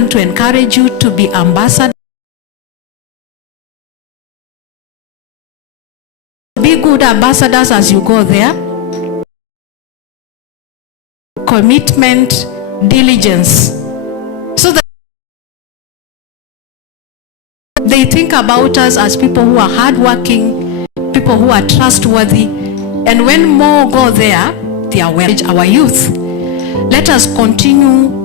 want to encourage you to be ambassadors. Be good ambassadors as you go there. Commitment, diligence, so that they think about us as people who are hardworking, people who are trustworthy, and when more go there, they are well. Our youth, let us continue.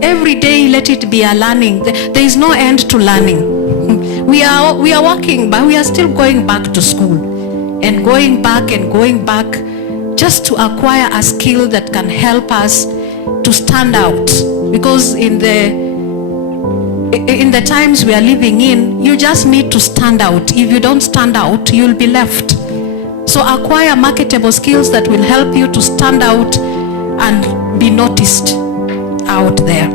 Every day, let it be a learning. There is no end to learning. We are working, but we are still going back to school and going back just to acquire a skill that can help us to stand out. Because in the times we are living in, you just need to stand out. If you don't stand out, you'll be left. So acquire marketable skills that will help you to stand out and be noticed out there.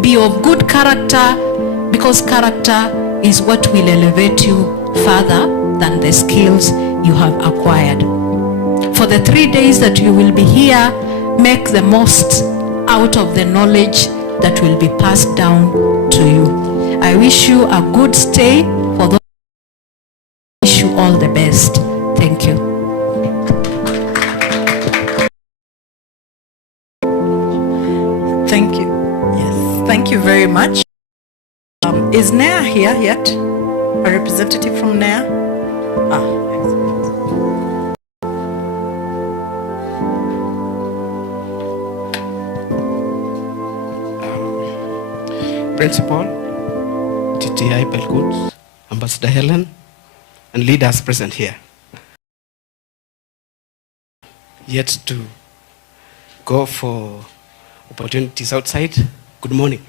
Be of good character, because character is what will elevate you further than the skills you have acquired. For the 3 days that you will be here, make the most out of the knowledge that will be passed down to you. I wish you a good stay. For those, I wish you all the best. Thank you. Thank you. Yes, thank you very much. Is NEA here yet? A representative from NEA? Principal, TTI Belgut, Ambassador Helen, and leaders present here. Yet to go for opportunities outside. Good morning.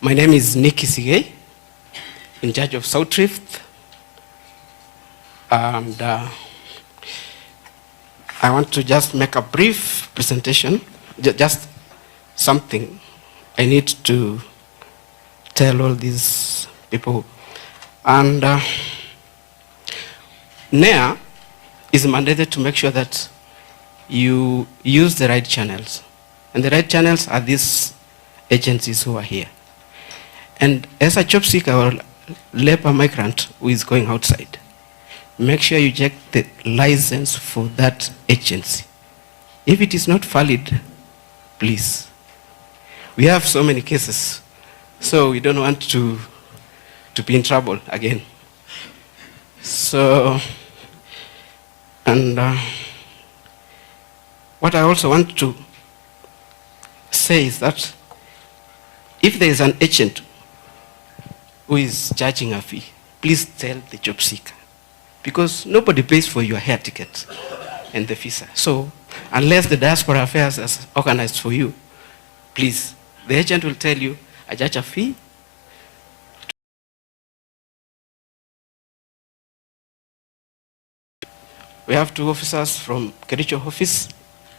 My name is Nikki Sigei, in charge of South Rift, and I want to just make a brief presentation, just something I need to tell all these people. And NEA is mandated to make sure that you use the right channels. And the right channels are these agencies who are here. And as a job seeker or labor migrant who is going outside, make sure you check the license for that agency. If it is not valid, please. We have so many cases, so we don't want to be in trouble again. So, and what I also want to say is that if there is an agent who is charging a fee, please tell the job seeker, because nobody pays for your air ticket and the visa. So unless the Diaspora Affairs has organized for you, please, the agent will tell you, I charge a fee. We have 2 officers from Kericho office,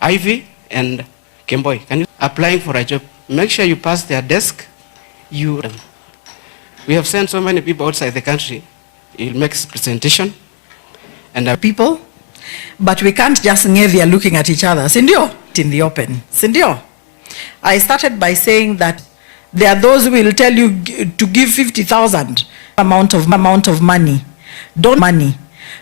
Ivy and Kemboy. Can you applying for a job? Make sure you pass their desk. We have sent so many people outside the country. You'll make a presentation. And people, but we can't just never looking at each other. Sindio, in the open. Sindio. I started by saying that there are those who will tell you to give 50,000 amount of money.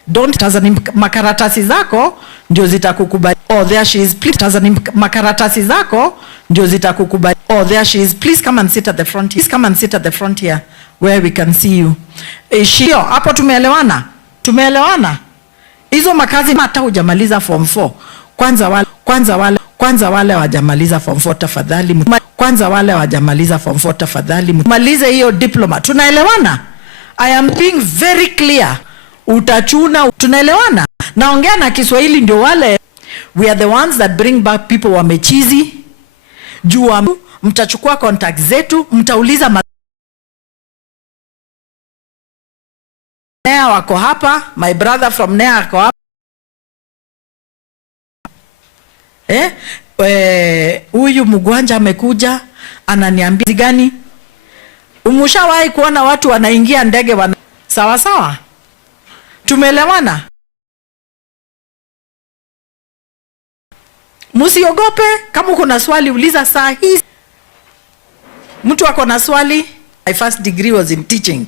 Don't tazani makaratasi zako ndio zitakukubali. Oh, there she is. Please tazani makaratasi zako ndio zitakukubali. Oh, there she is. Please come and sit at the front. Please come and sit at the front here where we can see you. Shio, hapo tumeelewana? Tumeelewana? Hizo makazi hata hujamaliza form 4. Kwanza wale wajamaliza form 4 tafadhali. Kwanza wale wajamaliza form 4 tafadhali. Malize hiyo diploma. Tunaelewana? I am being very clear. Utachuna, tunaelewana? Naongea na Kiswahili ndio wale. We are the ones that bring back people wamechizi. Jua mtachukua contact zetu, mtauliza NEA wako hapa, my brother from NEA wako hapa. Huyu Mugwanja amekuja ananiambia gani? Umushawahi kuona watu wanaingia ndege sawa sawa? Tumeelewana? Msiogope, kama kuna swali uliza saa hii. Mtu ako na swali? My first degree was in teaching.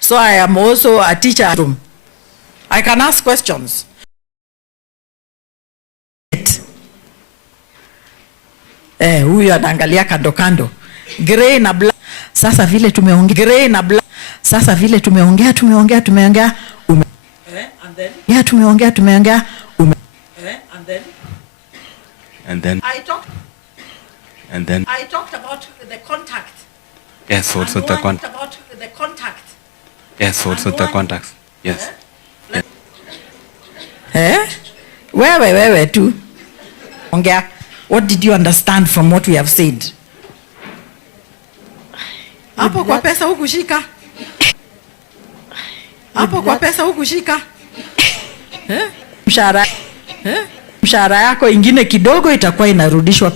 So I am also a teacher. I can ask questions. Huyu anaangalia kando kando. Grey na black. Sasa vile tumeongea grey na black. Sasa vile tumeongea. And then? Yeah, tumeongea. And then? I talked about the contact. Yes, also the contact. About the contact. Yes, also the contacts. Yes. Wewe tu. Ongea. What did you understand from what we have said? Hapo kwa pesa hukushika. Hapo kwa pesa hukushika. Mshahara yako ingine kidogo itakuwa inarudishwa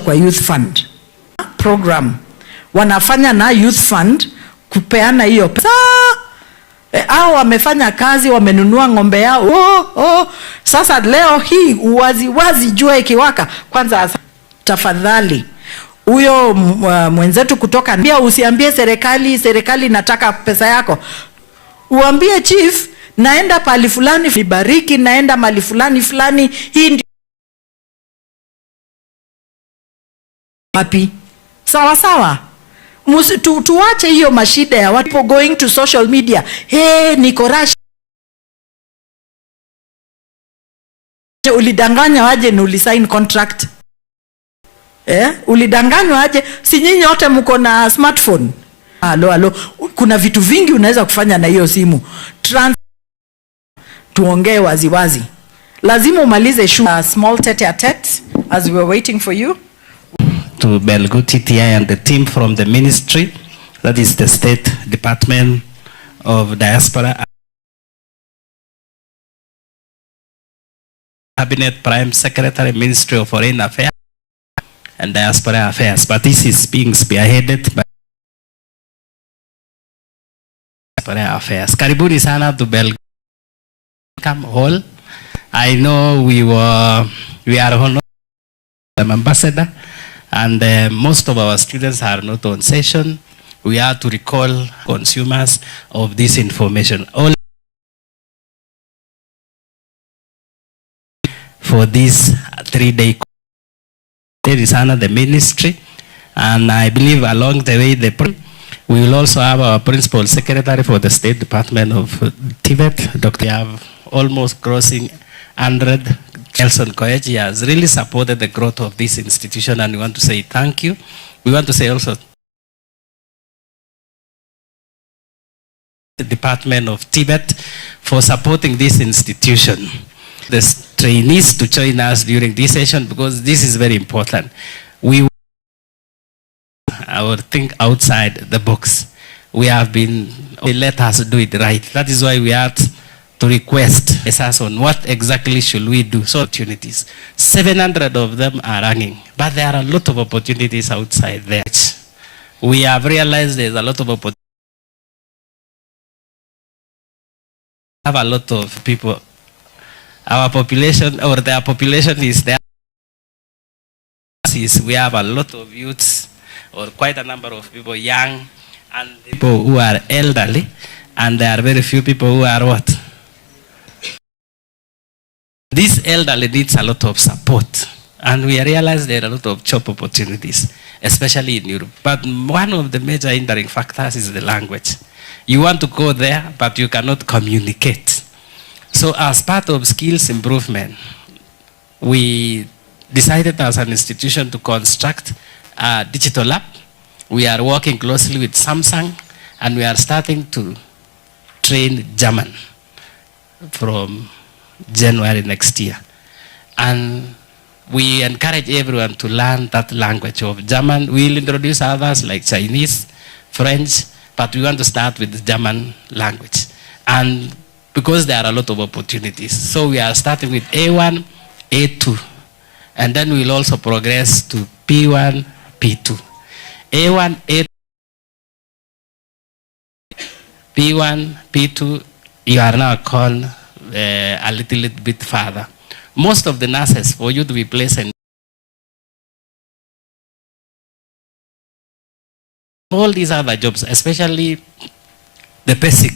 kwa youth fund. Program. Wanafanya na youth fund kupeana hiyo pesa. Hao wamefanya kazi, wamenunua ng'ombe yao. Sasa leo hii wazi jua ikiwaka. Kwanza tafadhali huyo mwenzetu kutoka pia usiambie serikali nataka pesa yako. Uambie chief naenda pali fulani nibariki, naenda mali fulani hii ndio wapi. Sawa. Tuache hiyo mashida ya watu going to social media. Niko rush. Ulidanganya waje na ulisign contract? Ulidanganywa waje? Si nyinyi wote mko na smartphone? Halo. Kuna vitu vingi unaweza kufanya na hiyo simu. Tuongee wazi. Lazima umalize small tete-a-tete as we were waiting for you. To Belgut TTI and the team from the ministry, that is the State Department of Diaspora, Cabinet Prime Secretary, Ministry of Foreign Affairs and Diaspora Affairs. But this is being spearheaded by Diaspora Affairs. Karibuni sana to Belgut Hall. I know we are honored the ambassador. And most of our students are not on session. We have to recall consumers of this information. All for this 3-day there is another ministry, and I believe along the way we will also have our principal secretary for the State Department of Tibet. Dr. We have almost crossing 100. Nelson Koechi has really supported the growth of this institution, and we want to say thank you. We want to say also the Department of Tibet for supporting this institution. The trainees to join us during this session, because this is very important. We think outside the box. We have been, let us do it right. That is why we are to request us on what exactly should we do. So opportunities, 700 of them are hanging, but there are a lot of opportunities outside there. We have realized there's a lot of opportunities. Have a lot of people. Our population, or their population is there. We have a lot of youths, or quite a number of people young, and people who are elderly, and there are very few people who are what? This elderly needs a lot of support, and we realize there are a lot of job opportunities, especially in Europe. But one of the major hindering factors is the language. You want to go there, but you cannot communicate. So as part of skills improvement, we decided as an institution to construct a digital app. We are working closely with Samsung, and we are starting to train German from January next year. And we encourage everyone to learn that language of German. We'll introduce others like Chinese, French, but we want to start with the German language. And because there are a lot of opportunities. So we are starting with A1, A2, and then we'll also progress to P1, P2. A1, A2, P1, P2, you are now called a little bit further. Most of the nurses, for you to be placed in all these other jobs, especially the basic,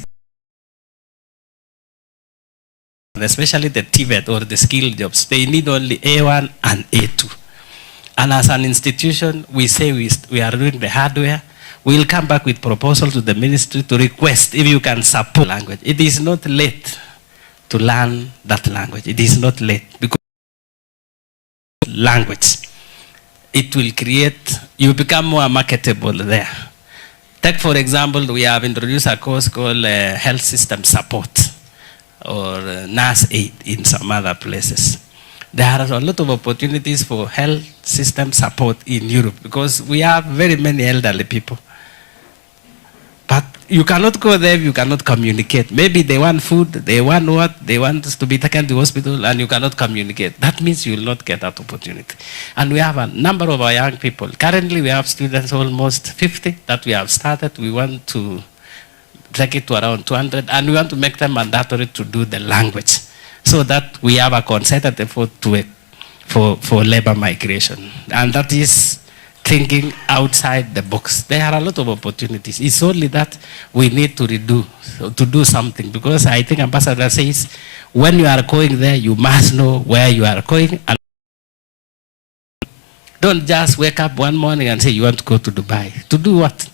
especially the TVET or the skill jobs, they need only A1 and A2. And as an institution, we say we are doing the hardware. We'll come back with proposal to the ministry to request if you can support language. It is not late to learn that language. It is not late, because language, it will create, you become more marketable there. Take for example, we have introduced a course called health system support or nurse aid in some other places. There are a lot of opportunities for health system support in Europe because we have very many elderly people. But you cannot go there if you cannot communicate. Maybe they want food, they want what, they want to be taken to hospital, and you cannot communicate. That means you will not get that opportunity. And we have a number of our young people. Currently, we have students, almost 50, that we have started. We want to take it to around 200, and we want to make them mandatory to do the language, so that we have a concerted effort to for labor migration. And that is thinking outside the box. There are a lot of opportunities. It's only that we need to do something, because I think Ambassador says, when you are going there, you must know where you are going. And don't just wake up one morning and say you want to go to Dubai. To do what?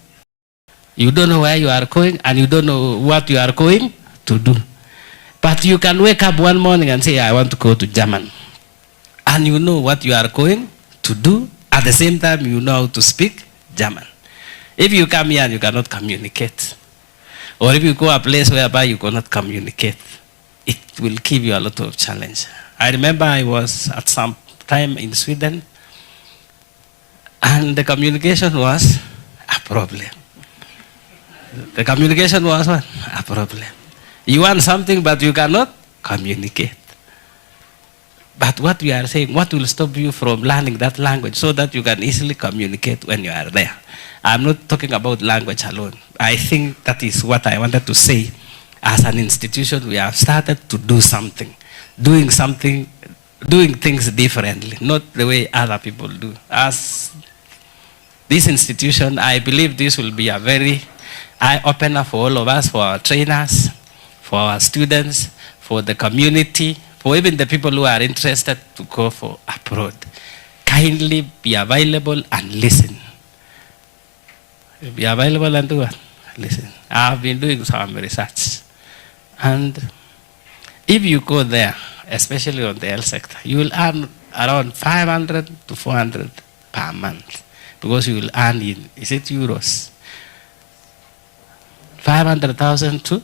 You don't know where you are going, and you don't know what you are going to do. But you can wake up one morning and say, I want to go to Germany. And you know what you are going to do. At the same time, you know how to speak German. If you come here and you cannot communicate, or if you go a place whereby you cannot communicate, it will give you a lot of challenge. I remember I was at some time in Sweden, and the communication was a problem. The communication was what? A problem. You want something, but you cannot communicate. But what we are saying, what will stop you from learning that language so that you can easily communicate when you are there? I'm not talking about language alone. I think that is what I wanted to say. As an institution, we have started to do something, doing things differently, not the way other people do. As this institution, I believe this will be a very eye-opener for all of us, for our trainers, for our students, for the community, for even the people who are interested to go for abroad. Kindly be available and listen. Be available and do what? Listen. I've been doing some research. And if you go there, especially on the health sector, you will earn around 500 to 400 per month. Because you will earn in, is it euros? 500,000 to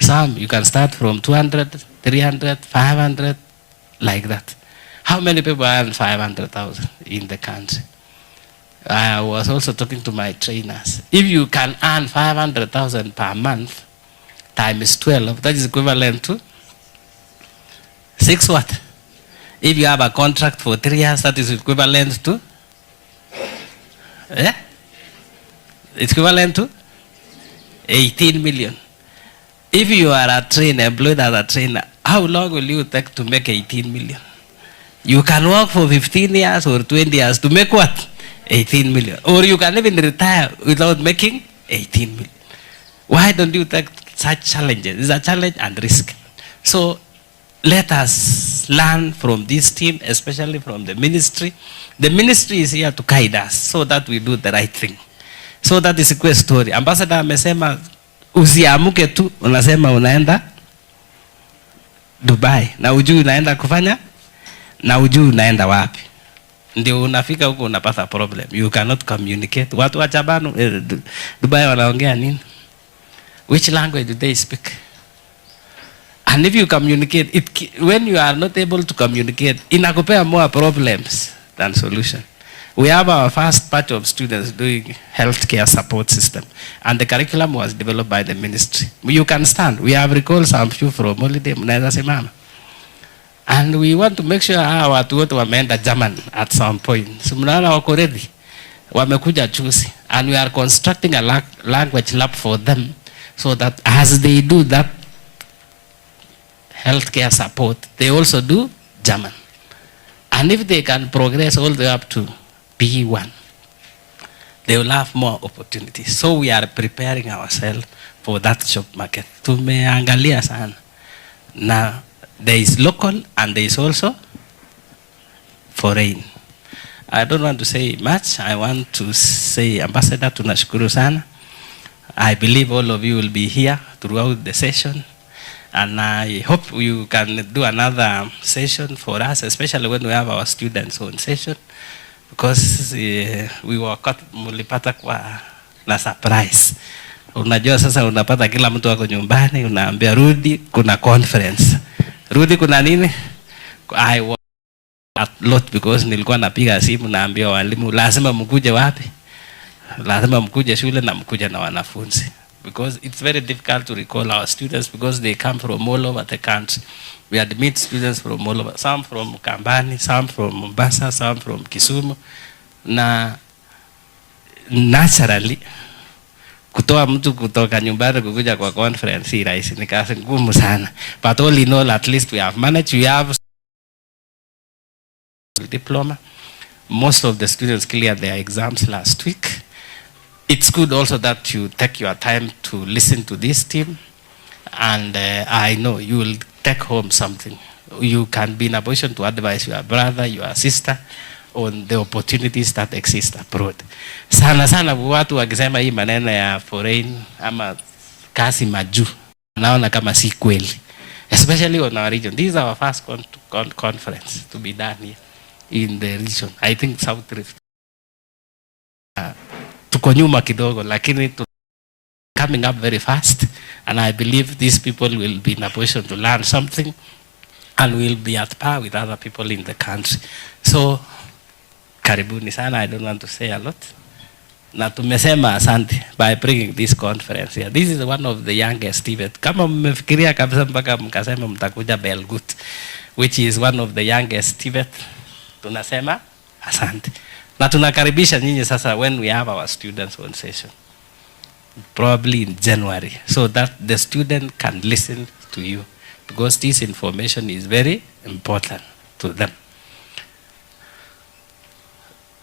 some, you can start from 200, 300, 500, like that. How many people earn 500,000 in the country? I was also talking to my trainers. If you can earn 500,000 per month, times 12, that is equivalent to 6 what? If you have a contract for 3 years, that is equivalent to? Yeah? It's equivalent to 18 million. If you are a trainer, employed as a trainer, how long will you take to make 18 million? You can work for 15 years or 20 years to make what? 18 million. Or you can even retire without making 18 million. Why don't you take such challenges? It's a challenge and risk. So let us learn from this team, especially from the ministry. The ministry is here to guide us so that we do the right thing. So that is a quick story. Ambassador amesema usiamuke tu unasema unaenda Dubai na ujui unaenda kufanya na ujui unaenda wapi. Ndio unafika huko unapata problem. You cannot communicate. Watu wa Jabanu Dubai wanaongea nini? Which language do they speak? And if you communicate, when you are not able to communicate, inakupea more problems than solution. We have our first batch of students doing healthcare support system, and the curriculum was developed by the ministry. You can stand. We have recalled some few from holiday, and we want to make sure our watu wote wameenda German at some point. So mnaona wako ready, wamekuja juzi, and we are constructing a language lab for them, so that as they do that healthcare support, they also do German. And if they can progress all the way up to B1, they will have more opportunities. So we are preparing ourselves for that job market. Tumeangalia sana. Now, there is local and there is also foreign. I don't want to say much. I want to say, Ambassador, tunashukuru sana. I believe all of you will be here throughout the session. And I hope you can do another session for us, especially when we have our students on session. Because we were caught mulipata kwa na surprise. Unajua sasa unapata kila mtu wako nyumbani, unaambia rudi kuna conference. Rudi kuna nini? I was a lot because nilikuwa napiga simu naambia walimu lazima mkuje wapi? Lazima mkuje shule na mkuje na wanafunzi. Because it's very difficult to recall our students because they come from all over the country. We had met students from all over, some from Kambani, some from Mombasa, some from Kisumu. Na naturally, kutoa mtu kutoka nyumbani kukuja kwa conference si rahisi, ni kazi ngumu sana. But all in all, at least we have managed. We have diploma. Most of the students cleared their exams last week. It's good also that you take your time to listen to this team. And I know you will take home something. You can be in a position to advise your brother, your sister on the opportunities that exist abroad. Sana sana watu wakisema hii maneno ya foreign ama kasi maju, naona kama si kweli. Especially on our region. This is our first conference to be done here in the region. I think South Rift. Tuko nyuma kidogo, lakini coming up very fast, and I believe these people will be in a position to learn something and will be at par with other people in the country. So, karibuni sana, I don't want to say a lot. Na tumesema asante by bringing this conference here. This is one of the youngest TVET. Kama mmefikiria kabisa mpaka mkasema mtakuja Belgut, which is one of the youngest TVET, tunasema asante. Na tunakaribisha nyinyi sasa when we have our students on session. Probably in January, so that the student can listen to you, because this information is very important to them.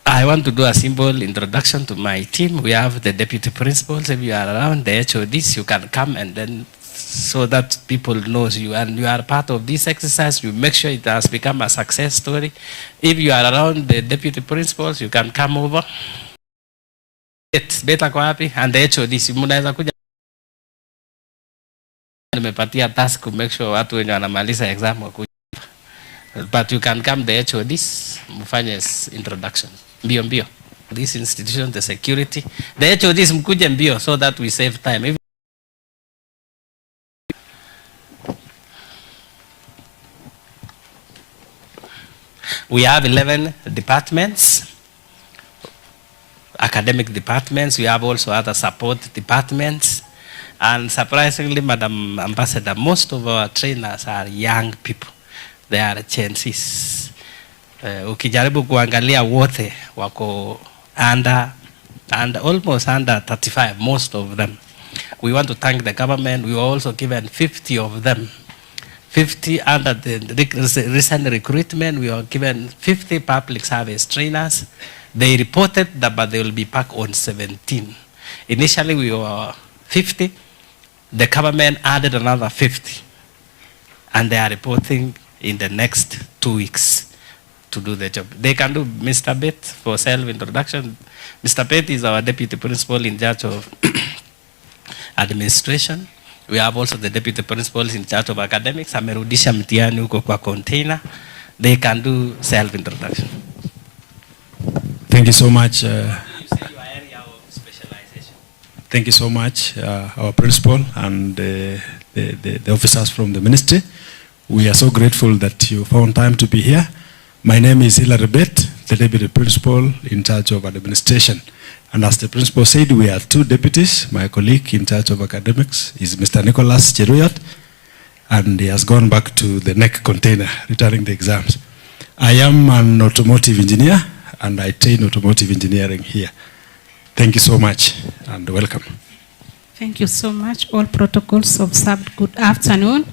I want to do a simple introduction to my team. We have the deputy principals. If you are around, the HODs, you can come and then, so that people know you and you are part of this exercise, you make sure it has become a success story. If you are around the deputy principals, you can come over. Beta kwa hapi and the HODs mnaweza kuja. Nimepatia task to make sure watu wenye wanamaliza exam wakuja. But you can come the HODs mfanye introduction. Mbio mbio. This institution, the security. The HODs mkuje mbio so that we save time. We have 11 departments. Academic departments. We have also other support departments. And surprisingly, Madam Ambassador, most of our trainers are young people. They are Gen Zs. Ukijaribu kuangalia wote wako under almost under 35, most of them. We want to thank the government. We were also given 50 of them. 50 under the recent recruitment. We were given 50 public service trainers. They reported that, but they will be back on 17. Initially, we were 50. The government added another 50. And they are reporting in the next 2 weeks to do the job. They can do Mr. Bet for self-introduction. Mr. Bet is our deputy principal in charge of administration. We have also the deputy principals in charge of academics. Amerudisha mtihani huko kwa container. They can do self-introduction. Thank you so much. You say your area of specialization. Thank you so much, our principal and the officers from the ministry. We are so grateful that you found time to be here. My name is Hilary Bet, the deputy principal in charge of administration. And as the principal said, we are 2 deputies. My colleague in charge of academics is Mr. Nicholas Cheruyot, and he has gone back to the neck container, returning the exams. I am an automotive engineer, and I train automotive engineering here. Thank you so much, and welcome. Thank you so much. All protocols observed. Good afternoon.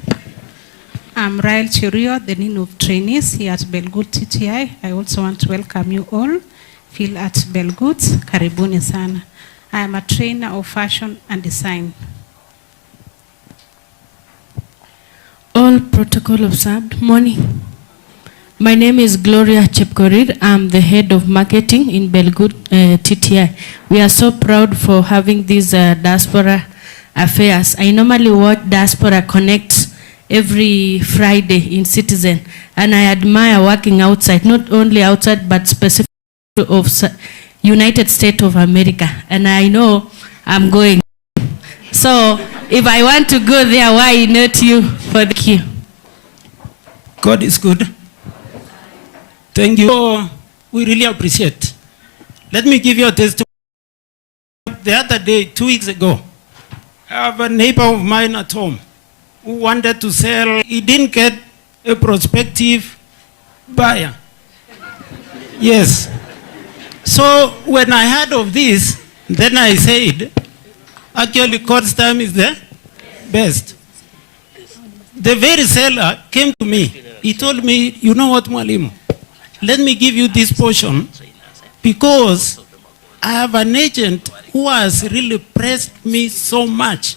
I'm Rael Chirio, the Dean of Trainees here at Belgut TTI. I also want to welcome you all. Feel at Belgut, karibuni sana. I am a trainer of fashion and design. All protocol observed. Morning. My name is Gloria Chepkorir. I'm the head of marketing in Belgut TTI. We are so proud for having these diaspora affairs. I normally watch Diaspora Connect every Friday in Citizen, and I admire working outside, not only outside, but specifically of United States of America. And I know I'm going. So if I want to go there, why not you? Thank you. God is good. Thank you. We really appreciate. Let me give you a testimony. The other day, 2 weeks ago, I have a neighbor of mine at home who wanted to sell. He didn't get a prospective buyer. Yes. So when I heard of this, then I said, actually God's time is the best. The very seller came to me. He told me, you know what, Mwalimu? Let me give you this portion because I have an agent who has really pressed me so much.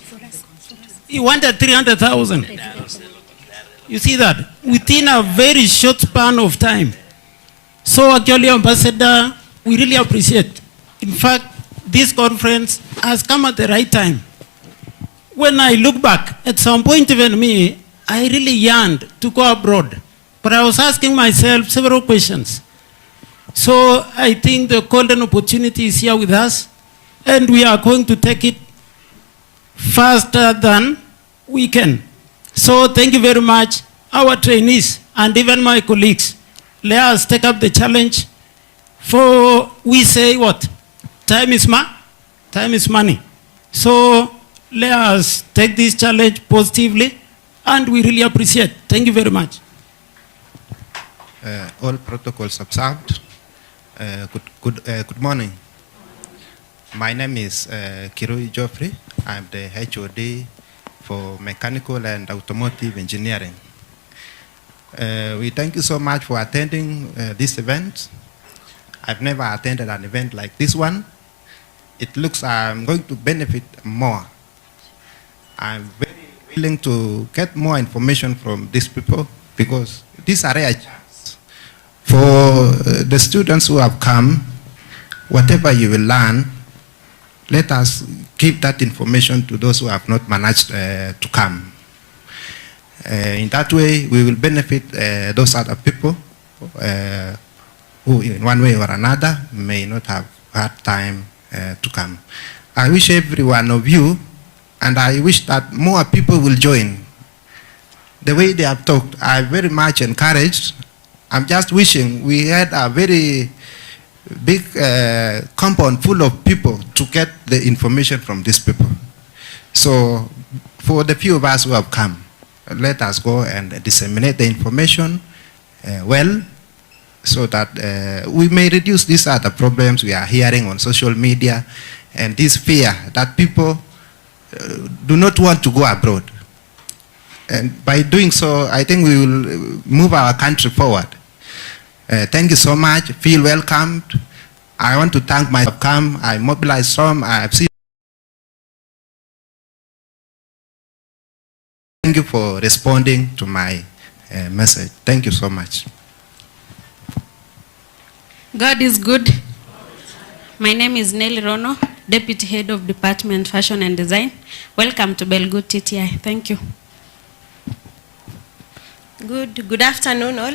He wanted 300,000. You see that? Within a very short span of time. So actually, Ambassador, we really appreciate. In fact, this conference has come at the right time. When I look back, at some point even me, I really yearned to go abroad. But I was asking myself several questions. So I think the golden opportunity is here with us, and we are going to take it faster than we can. So thank you very much, our trainees, and even my colleagues. Let us take up the challenge. For we say what? Time is money. So let us take this challenge positively, and we really appreciate. Thank you very much. All protocols observed. Good morning. My name is Kirui Geoffrey. I'm the HOD for Mechanical and Automotive Engineering. We thank you so much for attending this event. I've never attended an event like this one. It looks I'm going to benefit more. I'm very willing to get more information from these people because these are rare chance. For the students who have come, whatever you will learn, let us give that information to those who have not managed to come. In that way, we will benefit those other people who in one way or another may not have had time to come. I wish every one of you, and I wish that more people will join. The way they have talked, I'm very much encouraged. I'm just wishing we had a very big compound full of people to get the information from these people. So for the few of us who have come, let us go and disseminate the information well, so that we may reduce these other problems we are hearing on social media and this fear that people do not want to go abroad. And by doing so, I think we will move our country forward. Thank you so much. Feel welcomed. I want to thank my come. I mobilized some. I have seen. Thank you for responding to my message. Thank you so much. God is good. My name is Nelly Rono, Deputy Head of Department Fashion and Design. Welcome to Belgut TTI. Thank you. Good afternoon all.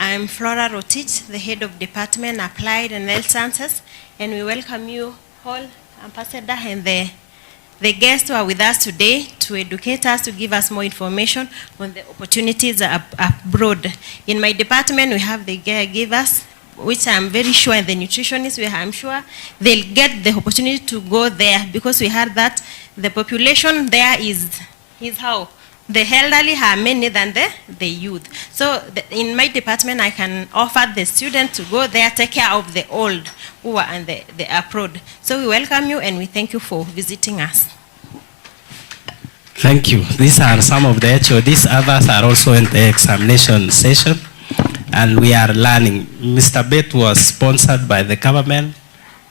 I'm Flora Rotich, the Head of Department Applied and Health Sciences, and we welcome you all, Ambassador, and the guests who are with us today to educate us, to give us more information on the opportunities abroad. In my department, we have the caregivers, which I'm very sure, and the nutritionists, I'm sure they'll get the opportunity to go there, because we heard that the population there is how? The elderly are many than the youth. So in my department, I can offer the students to go there, take care of the old who are in the abroad. So we welcome you and we thank you for visiting us. Thank you. These are some of the HODs. Others are also in the examination session. And we are learning. Mr. Bet was sponsored by the government.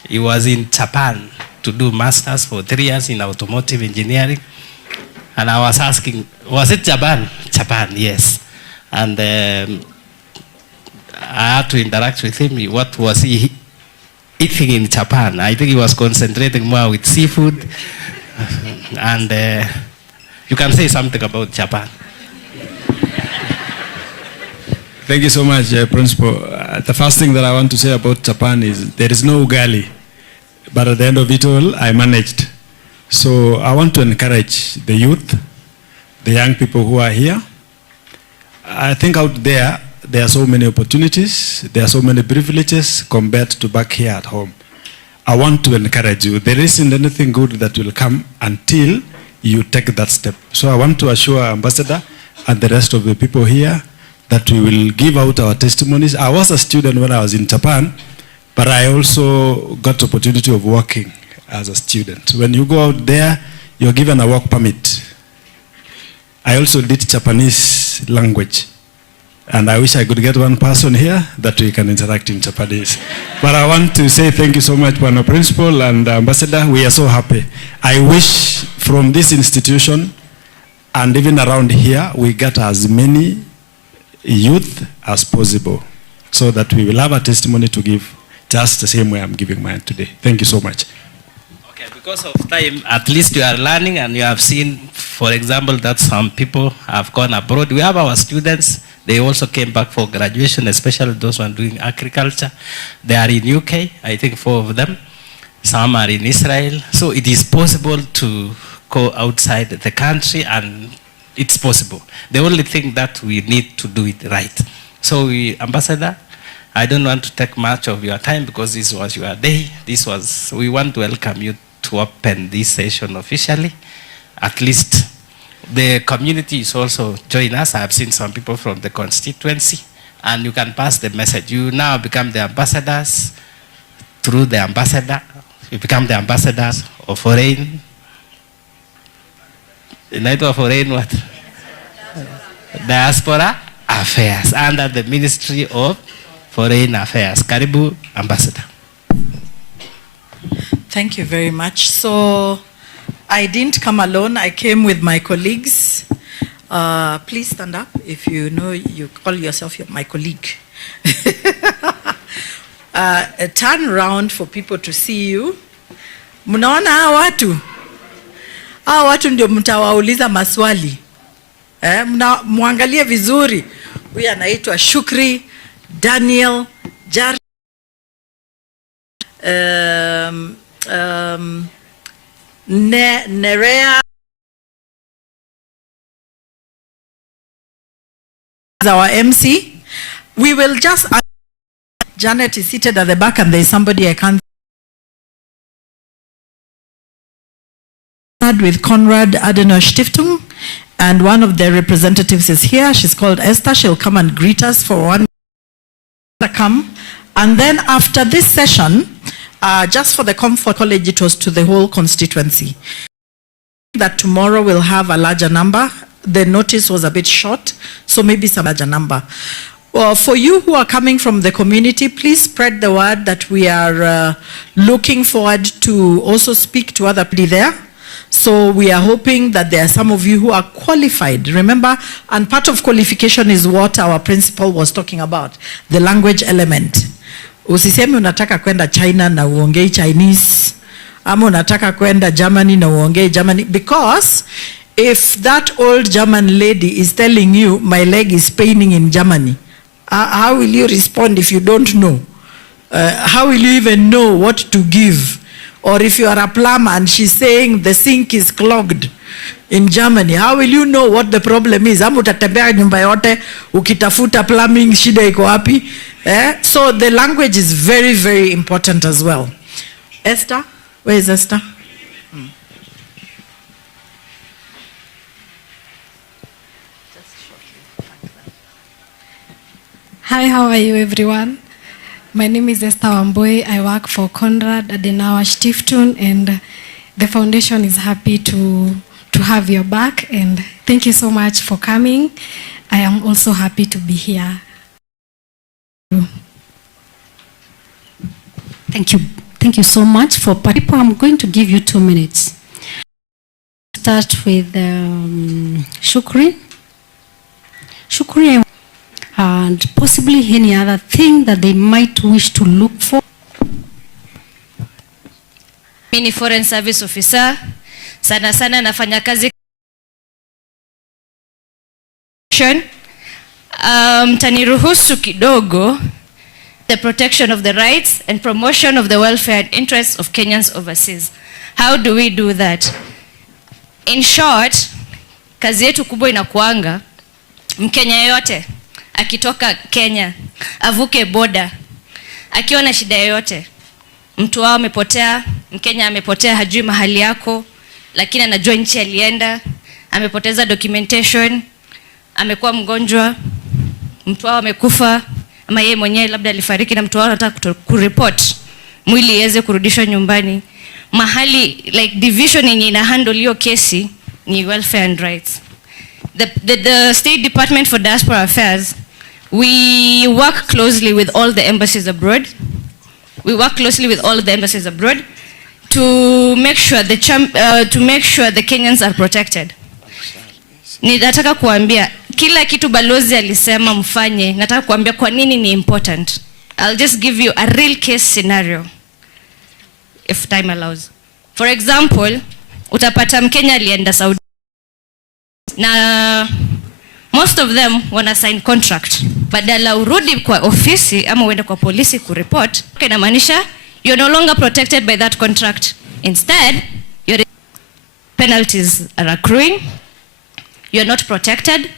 He was in Japan to do masters for 3 years in automotive engineering. And I was asking, was it Japan? Japan, yes. And I had to interact with him. What was he eating in Japan? I think he was concentrating more with seafood. And you can say something about Japan. Thank you so much, Principal. The first thing that I want to say about Japan is there is no ugali. But at the end of it all, I managed. So I want to encourage the youth, the young people who are here. I think out there are so many opportunities, there are so many privileges compared to back here at home. I want to encourage you. There isn't anything good that will come until you take that step. So I want to assure Ambassador and the rest of the people here that we will give out our testimonies. I was a student when I was in Japan, but I also got the opportunity of working as a student. When you go out there, you're given a work permit. I also did Japanese language. And I wish I could get one person here that we can interact in Japanese. But I want to say thank you so much, Pano Principal and Ambassador. We are so happy. I wish from this institution and even around here, we get as many youth as possible so that we will have a testimony to give just the same way I'm giving mine today. Thank you so much. Okay, because of time, at least you are learning and you have seen, for example, that some people have gone abroad. We have our students, they also came back for graduation, especially those who are doing agriculture. They are in UK, I think 4 of them. Some are in Israel. So it is possible to go outside the country, and it's possible. The only thing that we need to do it right. So Ambassador, I don't want to take much of your time because this was your day. We want to welcome you to open this session officially. At least the community is also joining us. I have seen some people from the constituency, and you can pass the message. You now become the ambassadors through the ambassador. You become the ambassadors of foreign. United Foreign what? Diaspora Affairs under the Ministry of Foreign Affairs. Karibu, Ambassador. Thank you very much. So I didn't come alone. I came with my colleagues. Please stand up if you know you call yourself my colleague. Turn around for people to see you. Mnaona hawa watu? Hawa watu ndio mtawauliza maswali. Muangalie vizuri. Huyu anaitwa Shukri, Daniel, Jar, Nerea, our MC. We will just, Janet is seated at the back and there is somebody I can't, with Konrad Adenauer Stiftung, and one of their representatives is here. She's called Esther. She'll come and greet us for 1 minute. And then after this session, just for the Comfort College, it was to the whole constituency. That tomorrow we'll have a larger number. The notice was a bit short, so maybe some larger number. Well, for you who are coming from the community, please spread the word that we are looking forward to also speak to other people there. So we are hoping that there are some of you who are qualified. Remember, and part of qualification is what our principal was talking about, the language element. Usiseme unataka kwenda China na uongei Chinese, ama unataka kwenda Germany na uongei Germany, because if that old German lady is telling you, my leg is paining in Germany, how will you respond if you don't know? How will you even know what to give? Or if you are a plumber and she's saying the sink is clogged in Germany, how will you know what the problem is? Ama utatembea nyumba yote ukitafuta plumbing, shida iko wapi? So the language is very, very important as well. Esther, where is Esther? Hi, how are you everyone? My name is Esther Wambui. I work for Konrad Adenauer Stiftung, and the foundation is happy to to have your back, and thank you so much for coming. I am also happy to be here. Thank you. Thank you so much for people. I'm going to give you 2 minutes. Start with Shukri. Shukri, and possibly any other thing that they might wish to look for. Mimi ni foreign service officer. Sana sana nafanya kazi taniruhusu kidogo, the protection of the rights and promotion of the welfare and interests of Kenyans overseas. How do we do that? In short, kazi yetu kubwa inakuanga Mkenya yote akitoka Kenya avuke boda akiwa na shida yoyote, mtu wao amepotea, Mkenya amepotea, hajui mahali yako, lakini anajua nchi alienda, amepoteza documentation, amekuwa mgonjwa, mtu wao amekufa, ama yeye mwenyewe labda alifariki na mtu wao anataka kureport mwili iweze kurudishwa nyumbani. Mahali like division yenye ina handle hiyo kesi ni welfare and rights. The State Department for Diaspora Affairs, we work closely with all the embassies abroad. We work closely with all the embassies abroad to make sure the Kenyans are protected. Nataka kuambia kila kitu balozi alisema mfanye, nataka kuambia kwa nini ni important. I'll just give you a real case scenario if time allows. For example, utapata Mkenya alienda Saudi na most of them wana sign contract. Badala urudi kwa ofisi ama uende kwa polisi kureport, inamaanisha you're no longer protected by that contract. Instead, your penalties are accruing. You're not protected.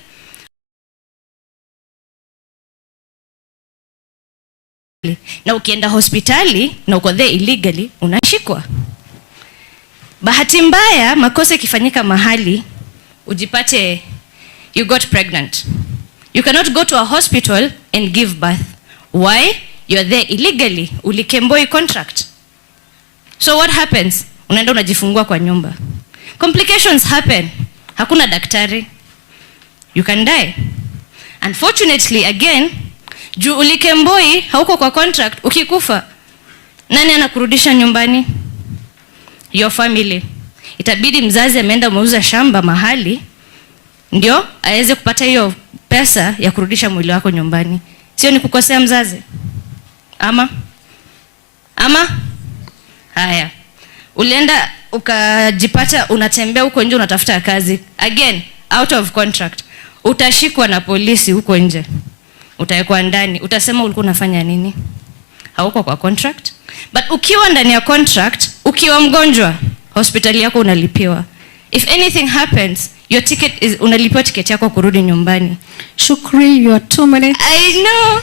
Na ukienda hospitali na uko there illegally, unashikwa. Bahati mbaya makosa ikifanyika mahali ujipate you got pregnant. You cannot go to a hospital and give birth. Why? You're there illegally. Ulikemboi contract. So what happens? Unaenda unajifungua kwa nyumba. Complications happen. Hakuna daktari. You can die. Unfortunately, again, juu ulikemboi hauko kwa contract, ukikufa, nani anakurudisha nyumbani? Your family. Itabidi mzazi ameenda muuza shamba mahali ndio aweze kupata hiyo pesa ya kurudisha mwili wako nyumbani. Sio ni kukosea mzazi? Ama haya, ulienda ukajipata unatembea huko nje unatafuta kazi, again out of contract, utashikwa na polisi huko nje, utawekwa ndani, utasema ulikuwa unafanya nini? Hauko kwa contract. But ukiwa ndani ya contract, ukiwa mgonjwa, hospitali yako unalipiwa. If anything happens, your ticket is unalipiwa ticket yako kurudi nyumbani. Shukri, you are 2 minutes. I know.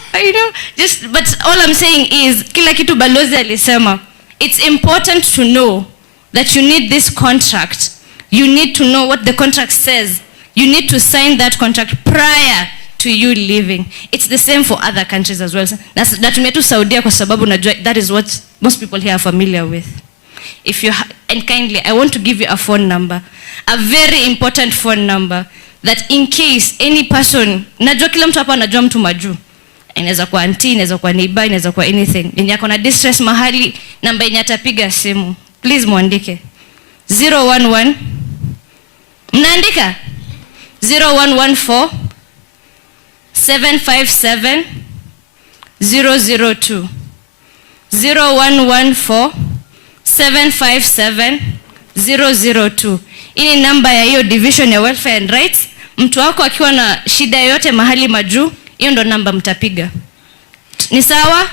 But all I'm saying is kila kitu balozi alisema, it's important to know that you need this contract. You need to know what the contract says. You need to sign that contract prior to you leaving. It's the same for other countries as well. Natumia tu Saudia kwa sababu najua that is what most people here are familiar with. If you and kindly, I want to give you a phone number, a very important phone number, that in case any person, najua kila mtu hapa anajua mtu maju, inaweza kuwa auntie, inaweza kuwa neighbor, inaweza kuwa anything, yenye ako na distress mahali, namba yenye atapiga simu, please muandike 011, mnaandika 0114 757 002 0114 757 002. Hii namba ya hiyo division ya welfare and rights. Mtu wako akiwa na shida yoyote mahali majuu, hiyo ndo namba mtapiga. Ni sawa?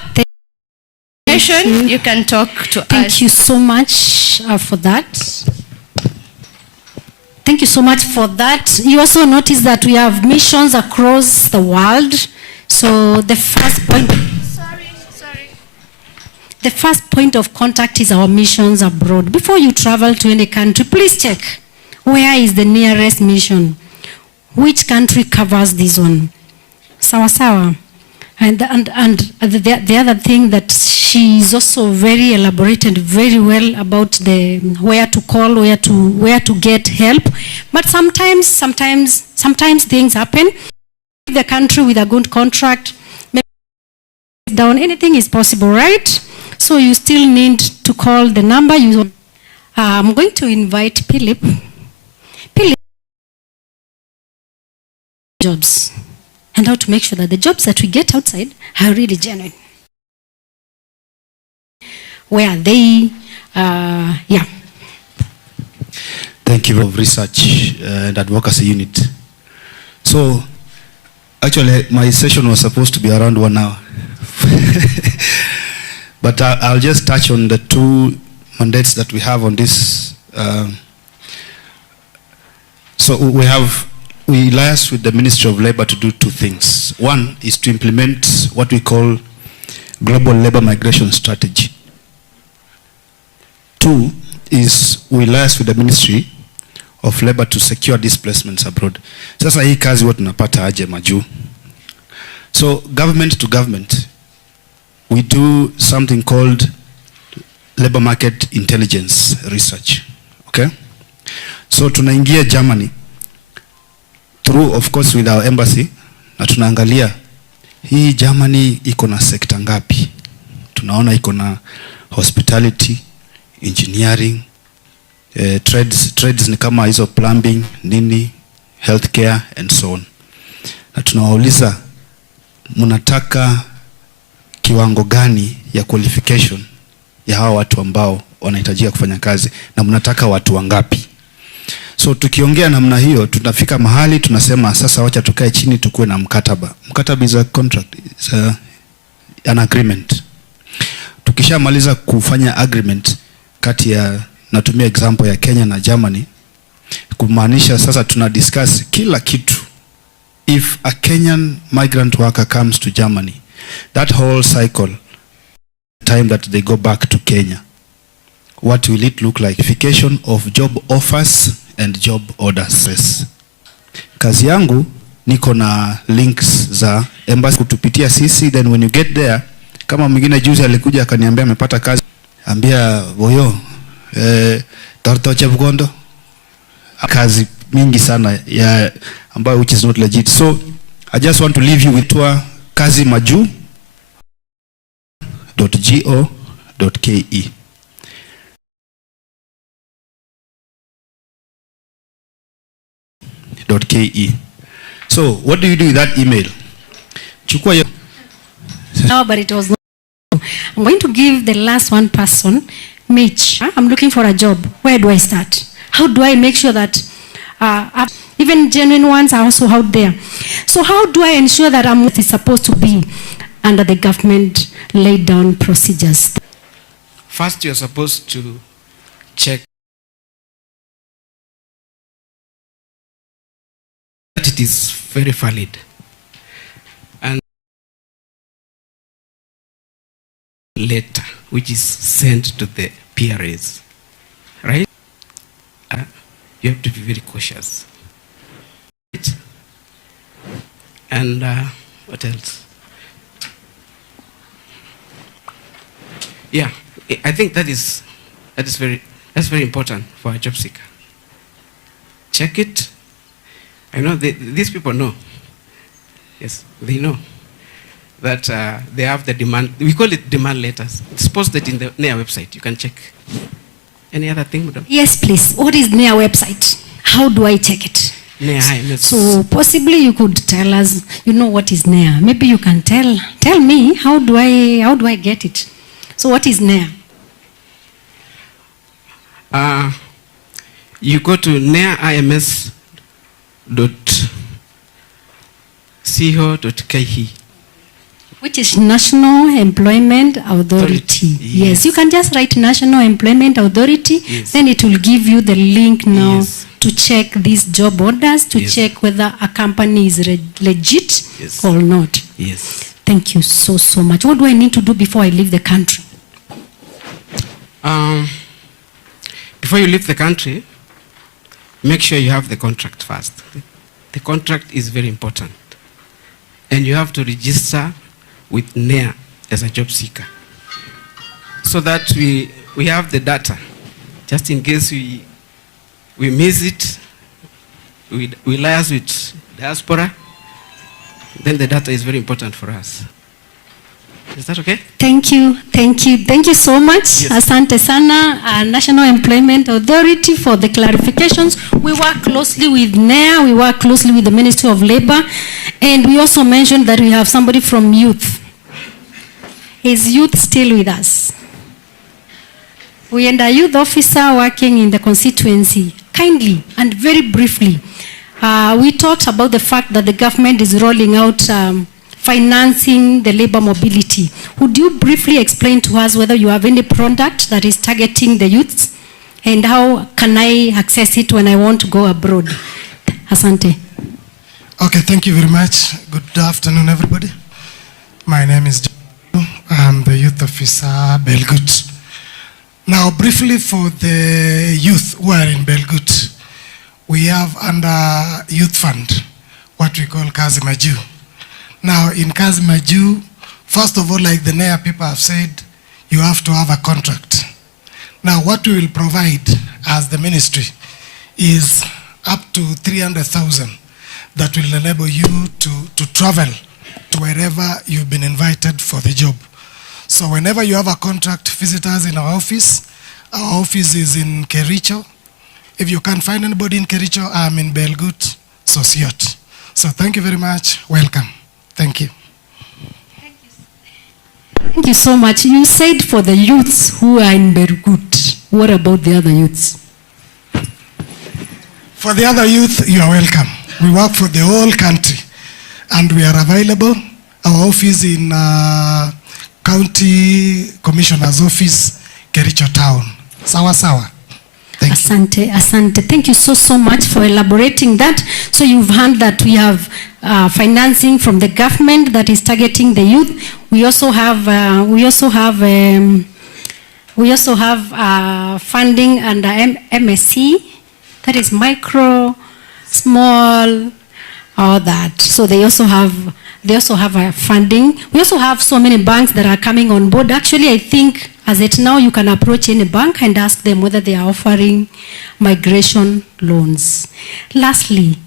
You can talk to us. Thank you so much for that. Thank you so much for that. You also notice that we have missions across the world. So the first point... The first point of contact is our missions abroad. Before you travel to any country, please check where is the nearest mission. Which country covers this one? Sawa sawa. And the other thing that she is also very elaborated very well about the where to call, where to get help. But sometimes things happen. The country with a good contract, maybe down, anything is possible, right? So you still need to call the number. I'm going to invite Philip. Philip, jobs. And how to make sure that the jobs that we get outside are really genuine. Where are they? Yeah. Thank you for research and advocacy unit. So, actually, my session was supposed to be around 1 hour. But I'll just touch on the 2 mandates that we have on this. So we liaise with the Ministry of Labor to do 2 things. One is to implement what we call global labor migration strategy. 2 is we liaise with the Ministry of Labor to secure displacements abroad. Sasa hii kazi watu tunapata aje majuu. So government to government, we do something called labor market intelligence research. Okay? So tunaingia Germany through, of course, with our embassy, na tunaangalia hii Germany iko na sekta ngapi. Tunaona iko na hospitality, engineering, trades ni kama hizo plumbing, nini, healthcare and so on. Na tunawauliza mnataka kiwango gani ya qualification ya hawa watu ambao wanahitajika kufanya kazi, na mnataka watu wangapi. So tukiongea namna hiyo, tunafika mahali tunasema sasa wacha tukae chini tukue na mkataba. Mkataba is a contract, is an agreement. Tukishamaliza kufanya agreement kati ya, natumia example ya Kenya na Germany, kumaanisha sasa tuna discuss kila kitu. If a Kenyan migrant worker comes to Germany, that whole cycle, time that they go back to Kenya, what will it look like? Verification of job offers and job orders. Kazi yangu niko na links za embassy kutupitia sisi, then when you get there, kama mwingine juzi alikuja akaniambia amepata kazi, ambia boyo torto chepkondo, kazi mingi sana ya ambayo which is not legit. So I just want to leave you with kazi maju.go.ke. .ke. So what do you do with that email? No, but it was not. I'm going to give the last one person, Mitch. I'm looking for a job. Where do I start? How do I make sure that even genuine ones are also out there? So how do I ensure that I'm what is supposed to be under the government laid down procedures? First, you're supposed to check that it is very valid. And letter which is sent to the PRAs, right? You have to be very cautious. And what else? Yeah, I think that is very important for a job seeker. Check it. I know these people know. Yes, they know that they have the demand. We call it demand letters. It's posted in the NEA website. You can check. Any other thing, madam? Yes, please. What is NEA website? How do I check it? NEA. So possibly you could tell us. You know what is NEA? Maybe you can tell me how do I get it? So what is NEA? You go to neaims.co.ke, which is National Employment Authority. Yes, you can just write National Employment Authority. Yes. Then it will give you the link now. Yes. To check these job orders, to Yes. check whether a company is legit Yes. or not. Yes. Thank you so much. What do I need to do before I leave the country? Before you leave the country, make sure you have the contract first. The contract is very important. And you have to register with NEA as a job seeker, so that we have the data, just in case we miss it, we liaise with Diaspora, then the data is very important for us. Is that okay? Thank you so much. Yes. Asante sana, National Employment Authority, for the clarifications. We work closely with NEA, we work closely with the Ministry of Labor, and we also mentioned that we have somebody from youth. Is youth still with us? We had a youth officer working in the constituency. Kindly and very briefly, we talked about the fact that the government is rolling out financing the labor mobility. Would you briefly explain to us whether you have any product that is targeting the youths, and how can I access it when I want to go abroad? Asante. Okay, thank you very much. Good afternoon, everybody. My name is John. I'm the youth officer, Belgut. Now, briefly for the youth who are in Belgut, we have under Youth Fund what we call Kazi Maju. Now, in Kazi Maju, first of all, like the NEA people have said, you have to have a contract. Now, what we will provide as the ministry is up to 300,000 that will enable you to travel to wherever you've been invited for the job. So whenever you have a contract, visit us in our office. Our office is in Kericho. If you can't find anybody in Kericho, I'm in Belgut, Sociot. So thank you very much. Welcome. Thank you. Thank you so much. You said for the youths who are in Belgut. What about the other youths? For the other youth, you are welcome. We work for the whole country, and we are available. Our office in County Commissioner's Office, Kericho Town. Sawa sawa. Asante, asante. Thank you so much for elaborating that. So you've heard that we have financing from the government that is targeting the youth. We also have funding under MSC, that is micro, small, all that. So they also have funding. We also have so many banks that are coming on board. Actually, I think as it now, you can approach any bank and ask them whether they are offering migration loans. Lastly,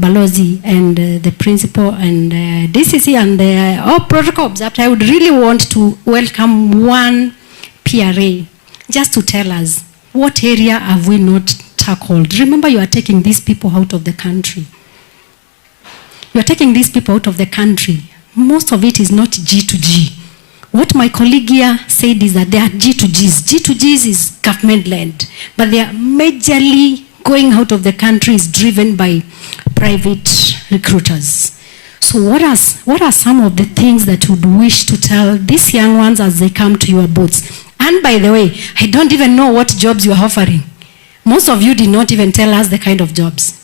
Balozi and the principal and DCC and all protocol observed, I would really want to welcome one PRA just to tell us what area have we not tackled. Remember, you are taking these people out of the country. You are taking these people out of the country. Most of it is not G2G. What my colleague here said is that they are G2Gs. G2Gs is government-led, but they are majorly going out of the country is driven by private recruiters. So what are some of the things that you would wish to tell these young ones as they come to your booths? And by the way, I don't even know what jobs you are offering. Most of you did not even tell us the kind of jobs.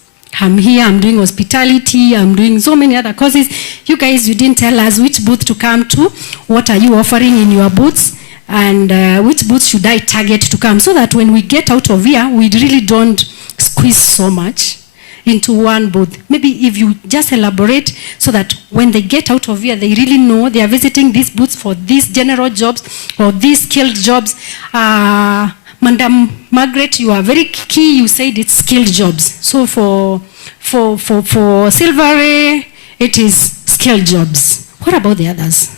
I'm here, I'm doing hospitality, I'm doing so many other courses. You guys, you didn't tell us which booth to come to, what are you offering in your booths, and which booth should I target to come, so that when we get out of here, we really don't squeeze so much into one booth. Maybe if you just elaborate so that when they get out of here, they really know they are visiting these booths for these general jobs or these skilled jobs. Madam Margaret, you are very key. You said it's skilled jobs. So for Silveray, it is skilled jobs. What about the others?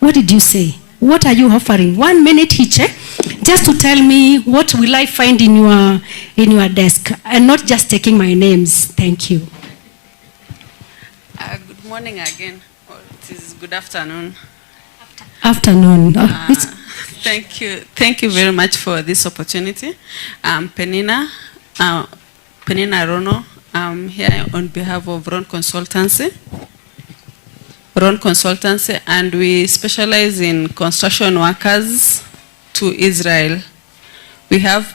What did you say? What are you offering? 1 minute each, just to tell me what will I find in your desk, and not just taking my names. Thank you. Good morning again. Or it is good afternoon. Afternoon. Thank you very much for this opportunity. I'm Penina Rono. I'm here on behalf of Ron Consultancy, and we specialize in construction workers to Israel. We have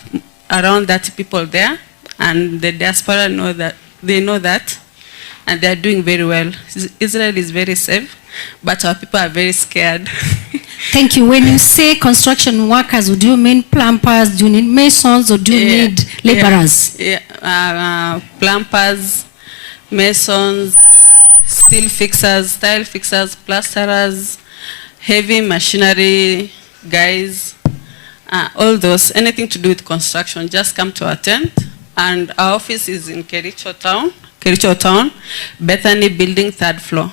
around 30 people there, and the diaspora know that, and they are doing very well. Israel is very safe, but our people are very scared. Thank you. When you say construction workers, do you mean plumbers, do you need masons, or do you need laborers? Plumbers, masons, steel fixers, tile fixers, plasterers, heavy machinery guys, all those, anything to do with construction, just come to our tent. And our office is in Kericho town, Bethany building, 3rd floor.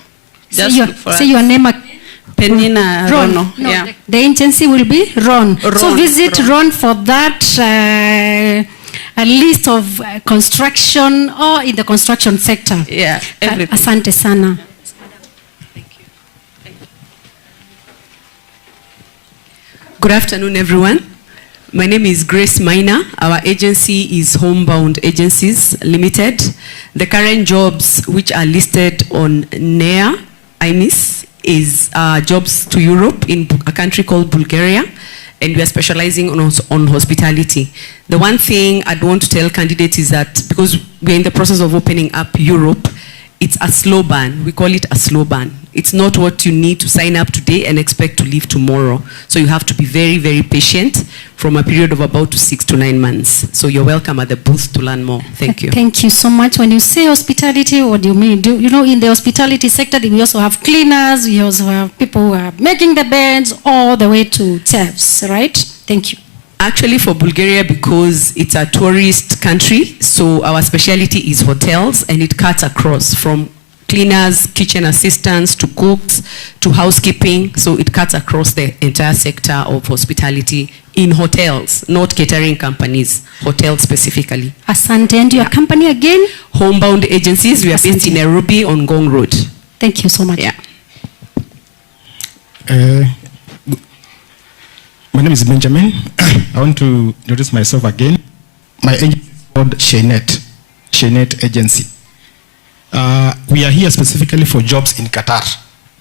Just look for us. Your name again? Penina Ron. Rono. No, Yeah. the agency will be Ron. So visit Ron for that a list of construction or in the construction sector. Yeah, everything. Asante sana. Good afternoon, everyone. My name is Grace Minor. Our agency is Homebound Agencies Limited. The current jobs which are listed on NEA, IMIS, is jobs to Europe in a country called Bulgaria, and we are specializing on hospitality. The one thing I'd want to tell candidates is that because we're in the process of opening up Europe, it's a slow burn. We call it a slow burn. It's not what you need to sign up today and expect to leave tomorrow. So you have to be very, very patient from a period of about 6 to 9 months. So you're welcome at the booth to learn more. Thank you. Thank you so much. When you say hospitality, what do you mean? You know, in the hospitality sector, we also have cleaners, we also have people who are making the beds, all the way to chefs, right? Thank you. Actually, for Bulgaria, because it's a tourist country, so our specialty is hotels, and it cuts across from cleaners, kitchen assistants, to cooks, to housekeeping. So it cuts across the entire sector of hospitality in hotels, not catering companies, hotels specifically. Asante. And your company again? Homebound Agencies. We are based in Nairobi on Gong Road. Thank you so much. Yeah. My name is Benjamin. I want to introduce myself again. My agency is called Shenet Agency. We are here specifically for jobs in Qatar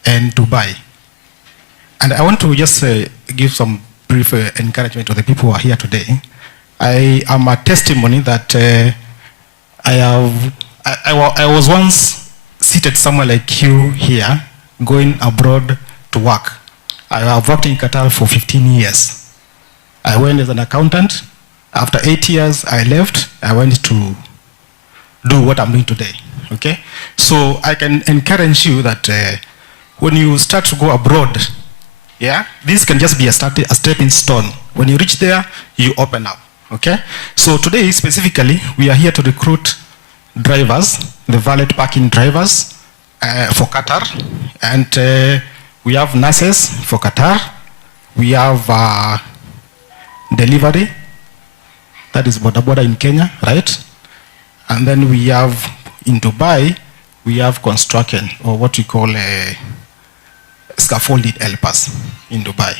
and Dubai. And I want to just give some brief encouragement to the people who are here today. I am a testimony that I was once seated somewhere like you here, going abroad to work. I have worked in Qatar for 15 years. I went as an accountant. After 8 years, I left. I went to do what I'm doing today. Okay? So I can encourage you that when you start to go abroad, yeah, this can just be a stepping stone. When you reach there, you open up. Okay? So today, specifically, we are here to recruit drivers, the valet parking drivers for Qatar. And we have nurses for Qatar. We have delivery, that is boda in Kenya, right? And then we have in Dubai, we have construction, or what we call scaffolded helpers in Dubai.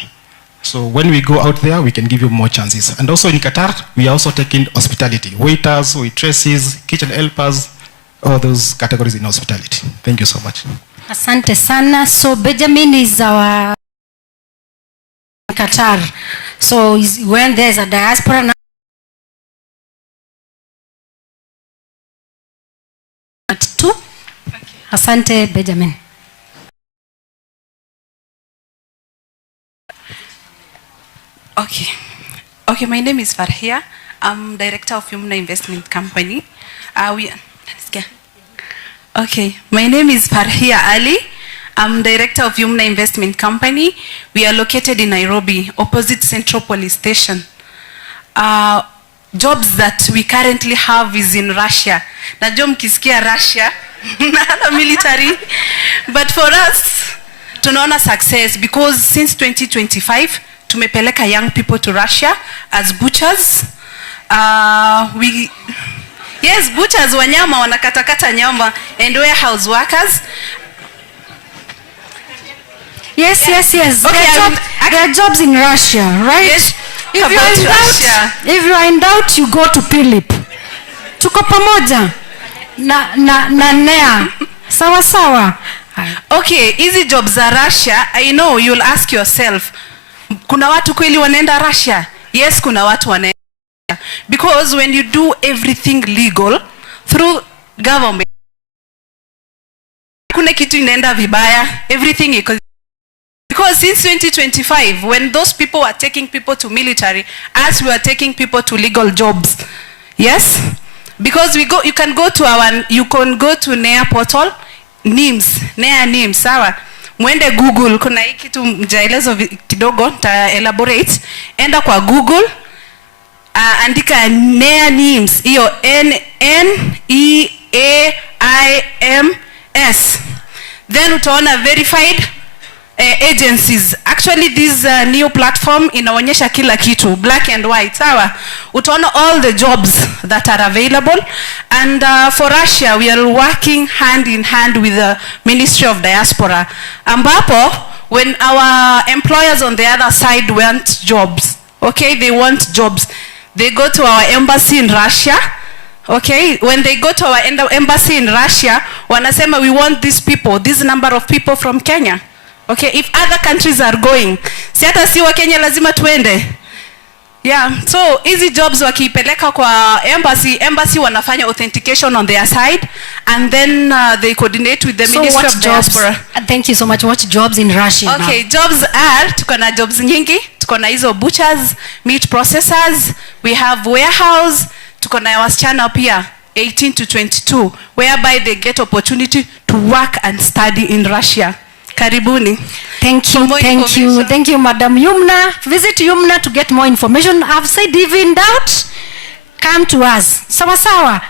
So when we go out there, we can give you more chances. And also in Qatar, we are also taking hospitality, waiters, waitresses, kitchen helpers, all those categories in hospitality. Thank you so much. Asante sana. So Benjamin is our Qatar. So when there's a diaspora now, at 2. Asante Benjamin. Okay, my name is Farhia. I'm director of Yumna Investment Company. Okay, my name is Farhia Ali. I'm director of Yumna Investment Company. We are located in Nairobi, opposite Central Police Station. Jobs that we currently have is in Russia. Najua mkisikia Russia, na military. But for us, tunaona success because since 2025, tumepeleka young people to Russia as butchers. Yes, butchers wanyama wanakatakata nyama, and warehouse workers. Yes. Okay, there are jobs in Russia, right? Yes. If you are in doubt, you go to Philip. Tuko pamoja na NEA. Sawa. Okay, hizi jobs za Russia, I know you'll ask yourself, kuna watu kweli wanaenda Russia? Yes, kuna watu wanaenda. Because when you do everything legal through government, kuna kitu inaenda vibaya, everything is. Because since 2025, when those people were taking people to military, as we are taking people to legal jobs. Yes? Because you can go to NEA portal, NEA NIMS, sawa. Mwende Google, kuna hii kitu mjaelezo kidogo, ta elaborate. Enda kwa Google, andika NEAIMS, hiyo NEAIMS. Then utaona verified agencies. Actually this new platform inaonyesha kila kitu, black and white, sawa? Utaona all the jobs that are available. And for Russia, we are working hand in hand with the Ministry of Diaspora. Ambapo, when our employers on the other side want jobs, okay, they want jobs, they go to our embassy in Russia. Okay, when they go to our embassy in Russia, wanasema we want these people, this number of people from Kenya. Okay, if other countries are going, si hata si wa Kenya lazima tuende. Yeah, so easy jobs wakiipeleka kwa embassy wanafanya authentication on their side, and then they coordinate with the Ministry of Diaspora. Thank you so much. What jobs in Russia? Okay, jobs are, tuko na jobs nyingi, tuko na hizo butchers, meat processors, we have warehouse, tuko na wasichana pia 18 to 22, whereby they get opportunity to work and study in Russia. Karibuni. Thank you, thank you, Madam Yumna. Visit Yumna to get more information. I've said if in doubt, come to us. Sawa sawa.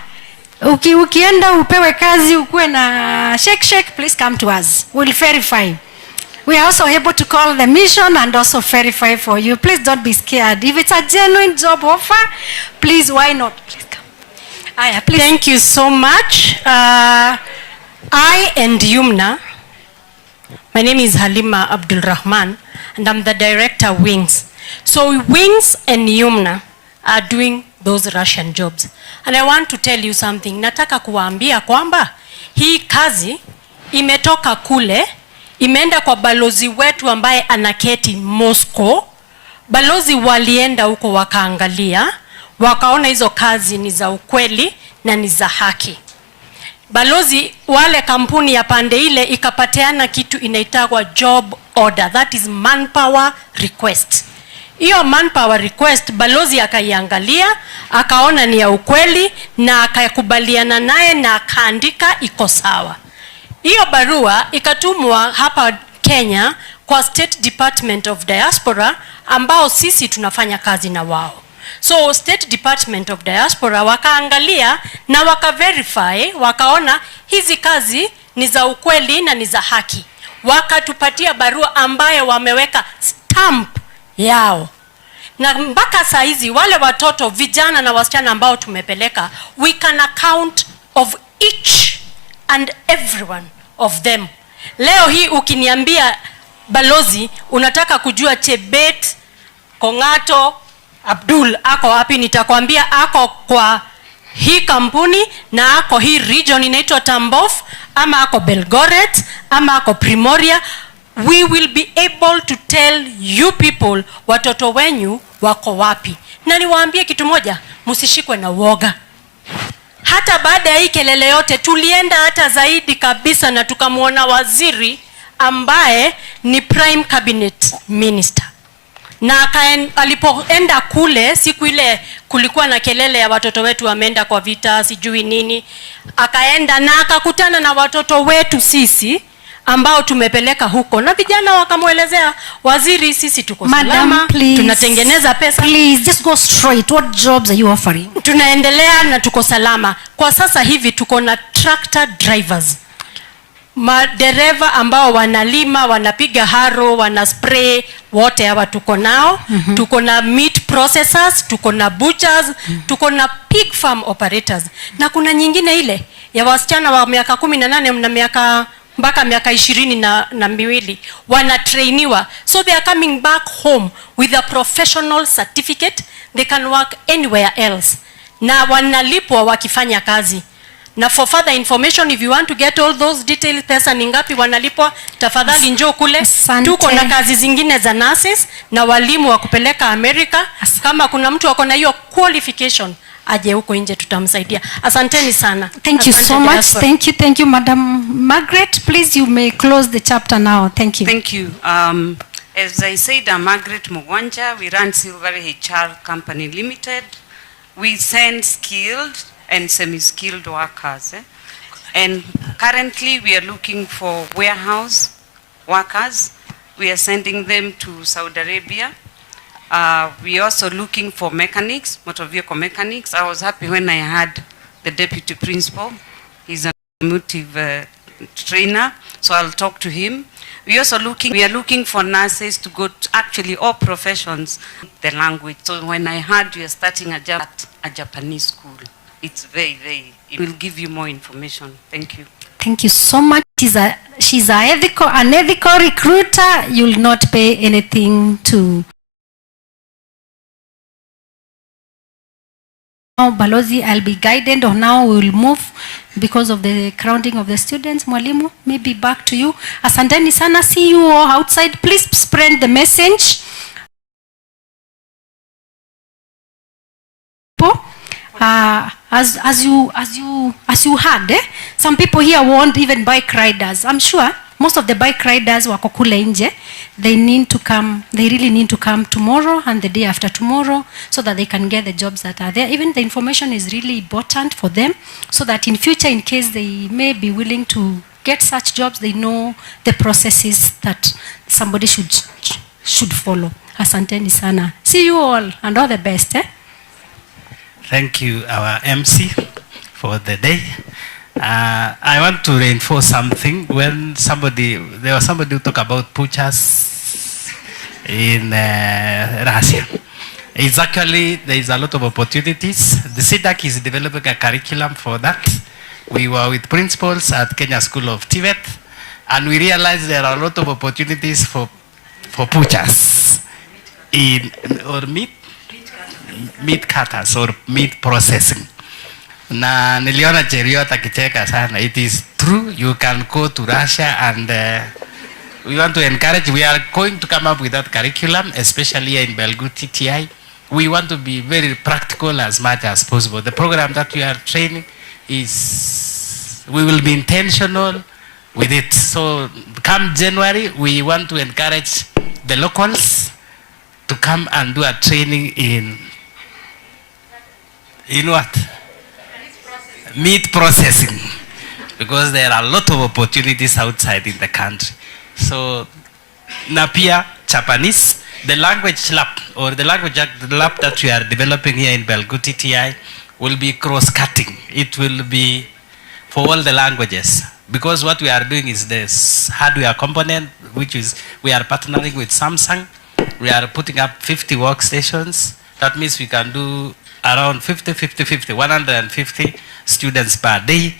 Ukienda upewe kazi ukuwe na shake, please come to us. We'll verify. We are also able to call the mission and also verify for you. Please don't be scared. If it's a genuine job offer, please, why not? Please come. Please. Thank you so much. I and Yumna, my name is Halima Abdul Rahman, and I'm the director Wings. So Wings and Yumna are doing those Russian jobs. And I want to tell you something. Nataka kuwaambia kwamba hii kazi imetoka kule, imeenda kwa balozi wetu ambaye anaketi Moscow. Balozi walienda huko wakaangalia, wakaona hizo kazi ni za ukweli na ni za haki. Balozi wale kampuni ya pande ile ikapatiana kitu inaitwa job order, that is manpower request. Hiyo manpower request balozi akaiangalia, akaona ni ya ukweli na akakubaliana naye na akaandika iko sawa. Hiyo barua ikatumwa hapa Kenya kwa State Department of Diaspora ambao sisi tunafanya kazi na wao. So State Department of Diaspora wakaangalia na wakaverify, wakaona hizi kazi ni za ukweli na ni za haki. Wakatupatia barua ambayo wameweka stamp yao. Na mpaka saa hizi wale watoto, vijana na wasichana ambao tumepeleka, we can account of each and every one of them. Leo hii ukiniambia balozi unataka kujua Chebet, Kongato, Abdul ako wapi, nitakwambia ako kwa hii kampuni na ako hii region inaitwa Tambov, ama ako Belgoret, ama ako Primoria. We will be able to tell you people watoto wenyu wako wapi. Na niwaambie kitu moja, msishikwe na woga. Hata baada ya hii kelele yote tulienda hata zaidi kabisa na tukamuona waziri ambaye ni prime cabinet minister. Na alipoenda kule siku ile kulikuwa na kelele ya watoto wetu wameenda kwa vita sijui nini, akaenda na akakutana na watoto wetu sisi ambao tumepeleka huko, na vijana wakamuelezea waziri, sisi tuko salama, tunatengeneza pesa. Please just go straight. What jobs are you offering? Tunaendelea na tuko salama. Kwa sasa hivi tuko na tractor drivers, madereva ambao wanalima, wanapiga haro, wanaspray, wote hawa tuko nao. Tuko na meat processors, tuko na butchers, tuko na pig farm operators. Na kuna nyingine ile ya wasichana wa miaka 18 na miaka mpaka miaka 22 wanatrainiwa, so they are coming back home with a professional certificate. They can work anywhere else na wanalipwa wakifanya kazi. Na for further information, if you want to get all those details, pesa ni ngapi wanalipwa, tafadhali njoo kule. Tuko na kazi zingine za nurses na walimu wa kupeleka Amerika. Kama kuna mtu ako na hiyo qualification aje huko nje, tutamsaidia. Asanteni sana. Thank you so much. Thank you, Madam Margaret. Please, you may close the chapter now. Thank you. Thank you. As I said, I'm Margaret Mugwanja. We run Silver HR Company Limited. We send skilled and semi-skilled workers. And currently we are looking for warehouse workers. We are sending them to Saudi Arabia. We are also looking for mechanics, motor vehicle mechanics. I was happy when I had the deputy principal. He's an automotive trainer, so I'll talk to him. We are looking for nurses to go to actually all professions, the language. So when I heard you are starting a Japanese school, it's it will give you more information. Thank you. Thank you so much. She's an ethical recruiter. You'll not pay anything to. Now, Balozi, I'll be guided on how we will move because of the crowding of the students. Mwalimu, maybe back to you. Asanteni sana. See you all outside. Please spread the message. As you heard, some people here want even bike riders. I'm sure most of the bike riders wako kule nje. They really need to come tomorrow and the day after tomorrow so that they can get the jobs that are there. Even the information is really important for them so that in future, in case they may be willing to get such jobs, they know the processes that somebody should follow. Asanteni sana. See you all and all the best. Thank you, our MC, for the day. I want to reinforce something. When there was somebody who talked about butchers in Russia. It's actually, there is a lot of opportunities. The CDAC is developing a curriculum for that. We were with principals at Kenya School of Tibet, and we realized there are a lot of opportunities for butchers or meat cutters or meat processing. Na niliona Cheriot akicheka sana. It is true, you can go to Russia and we want to encourage, we are going to come up with that curriculum, especially in Belgut TTI. We want to be very practical as much as possible. The program that we are training is, we will be intentional with it. So come January, we want to encourage the locals to come and do a training in what? Meat processing, because there are a lot of opportunities outside in the country. So, Napia, Japanese, the language lab or the language lab that we are developing here in Belgut TTI will be cross-cutting. It will be for all the languages, because what we are doing is this hardware component, which is we are partnering with Samsung. We are putting up 50 workstations. That means we can do around 150 students per day,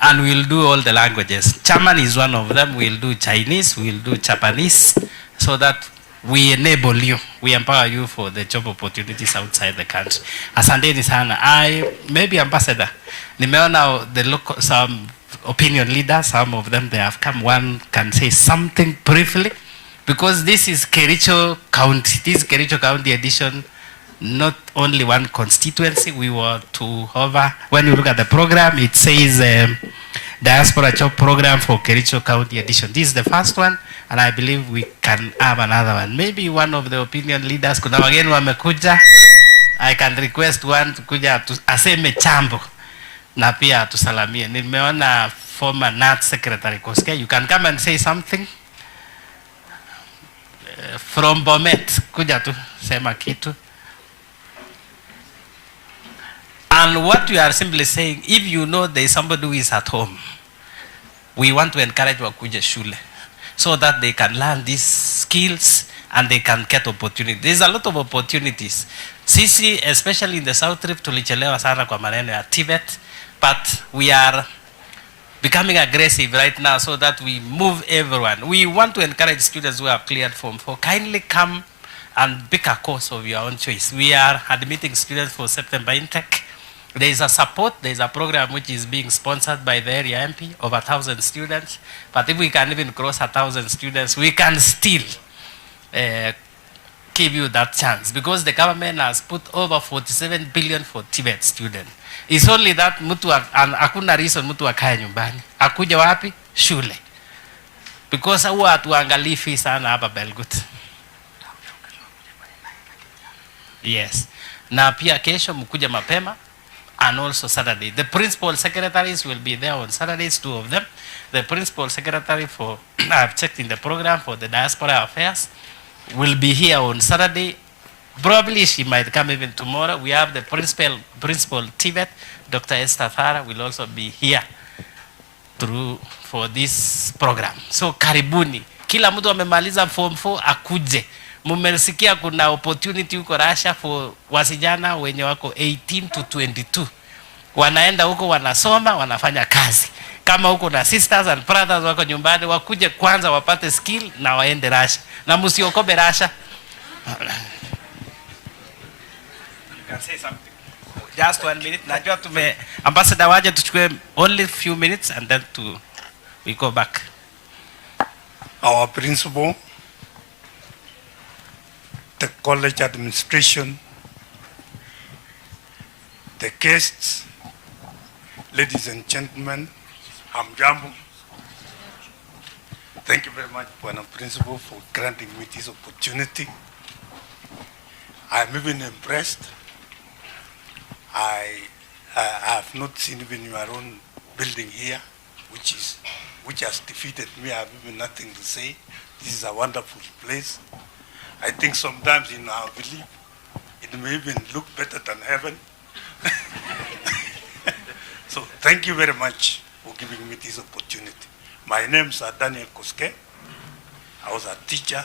and we'll do all the languages. German is one of them. We'll do Chinese, we'll do Japanese, so that we enable you, we empower you for the job opportunities outside the country. Asanteni sana. Maybe ambassador, nimeona the local, some opinion leaders, some of them they have come. One can say something briefly, because this is Kericho County. This Kericho County edition. Not only one constituency, we were to hover. When you look at the program, it says Diaspora Job Program for Kericho County Edition. This is the first one, and I believe we can have another one. Maybe one of the opinion leaders, kuna wageni wamekuja, I can request one to kuja aseme chambo na pia tusalamie. Nimeona former NAT Secretary Koske, you can come and say something. From Bomet, kuja tu sema kitu. And what we are simply saying, if you know there is somebody who is at home, we want to encourage wakuje shule so that they can learn these skills and they can get opportunity. There's a lot of opportunities. Sisi, especially in the South Rift, tulichelewa sana kwa maneno ya Tibet, but we are becoming aggressive right now so that we move everyone. We want to encourage students who have cleared Form 4. Kindly come and pick a course of your own choice. We are admitting students for September intake. There is a support, there is a program which is being sponsored by the area MP of 1,000 students. But if we can even cross 1,000 students, we can still give you that chance, because the government has put over 47 billion for Tibet students. It's only that hakuna reason mtu akae nyumbani. Akuja wapi? Shule. Because huwa hatuangalii fee sana hapa Belgut. Yes. Na pia kesho mkuja mapema. and also Saturday. The principal secretaries will be there on Saturdays, 2 of them. The principal secretary for, I've checked in the program for the Diaspora Affairs, will be here on Saturday. Probably she might come even tomorrow. We have the principal Tibet, Dr. Esther Thara, will also be here for this program. So karibuni. Kila mtu amemaliza form 4 akuje. Mumesikia kuna opportunity huko Russia for wasijana wenye wako 18 to 22. Wanaenda huko wanasoma, wanafanya kazi. Kama huko na sisters and brothers wako nyumbani, wakuje kwanza wapate skill na waende Russia. Na msiokobe Russia. Can say something. Just 1 minute. Najua ambassador waje tuchukue only few minutes and then we go back. Our principal, the college administration, the guests, ladies and gentlemen, hamjambo. Thank you very much, Bwana Principal, for granting me this opportunity. I'm even impressed. I have not seen even your own building here, which has defeated me. I have even nothing to say. This is a wonderful place. I think sometimes in our belief, it may even look better than heaven. So thank you very much for giving me this opportunity. My name is Daniel Koske. I was a teacher.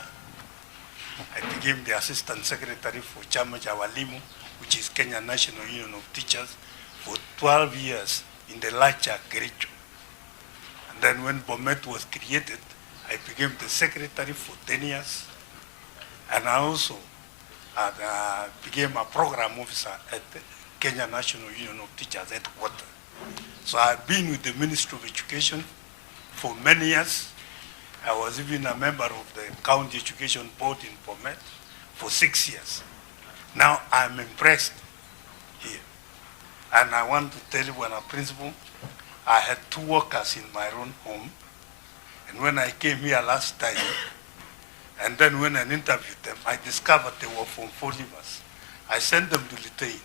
I became the assistant secretary for Chama cha Walimu, which is Kenya National Union of Teachers, for 12 years in the larger Kericho. And then when Bomet was created, I became the secretary for 10 years. And I also became a program officer at the Kenya National Union of Teachers headquarters. So I've been with the Ministry of Education for many years. I was even a member of the County Education Board in Bomet for 6 years. Now I'm impressed here. And I want to tell you, when a principal, I had 2 workers in my own home. And when I came here last time, and then when I interviewed them, I discovered they were from 4 rivers. I sent them to Litein.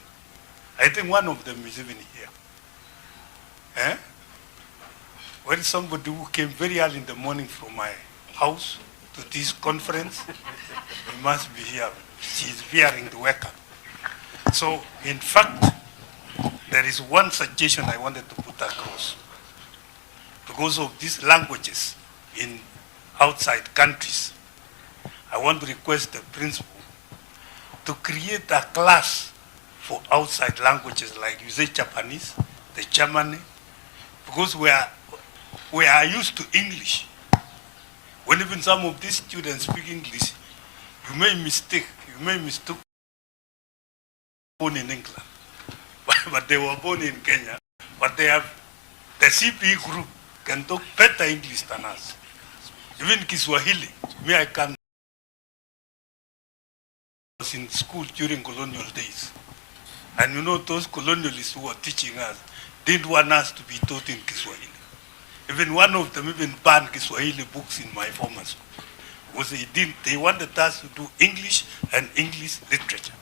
I think one of them is even here. Eh? When somebody who came very early in the morning from my house to this conference, he must be here. She's fearing the worker. So, in fact, there is one suggestion I wanted to put across. Because of these languages in outside countries, I want to request the principal to create a class for outside languages, like you say Japanese, the German, because we are used to English. When even some of these students speak English, you may mistake born in England, but they were born in Kenya, but they have, the CP group can talk better English than us. Even Kiswahili, me I can. I was in school during colonial days. And you know, those colonialists who were teaching us didn't want us to be taught in Kiswahili. Even one of them even banned Kiswahili books in my former school. Because they wanted us to do English and English literature.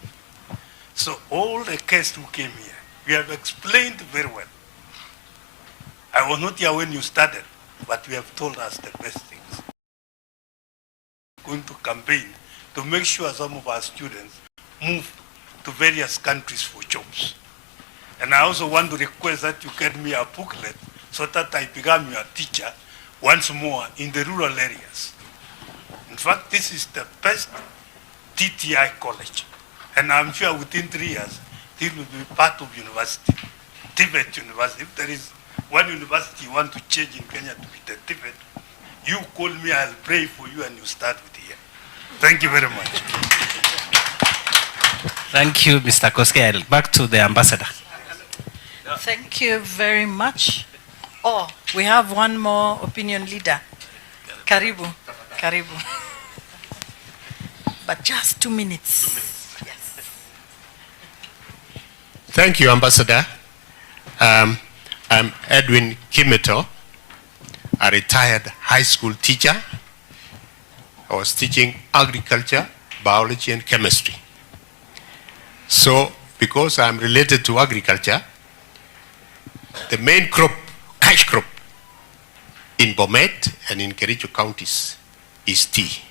So all the guests who came here, we have explained very well. I was not here when you started, but you have told us the best things. Going to campaign to make sure some of our students move to various countries for jobs. And I also want to request that you get me a booklet so that I become your teacher once more in the rural areas. In fact, this is the best TTI college. And I'm sure within 3 years, it will be part of university, Tibet University. If there is one university you want to change in Kenya to be the Tibet, you call me, I'll pray for you, and you start with here. Thank you very much. Thank you, Mr. Koske. Back to the ambassador. Thank you very much. Oh, we have one more opinion leader. Karibu. But just 2 minutes. Yes. Thank you, Ambassador. I'm Edwin Kimeto, a retired high school teacher. I was teaching agriculture, biology, and chemistry. So, because I'm related to agriculture, the main crop, cash crop, in Bomet and in Kericho counties is tea.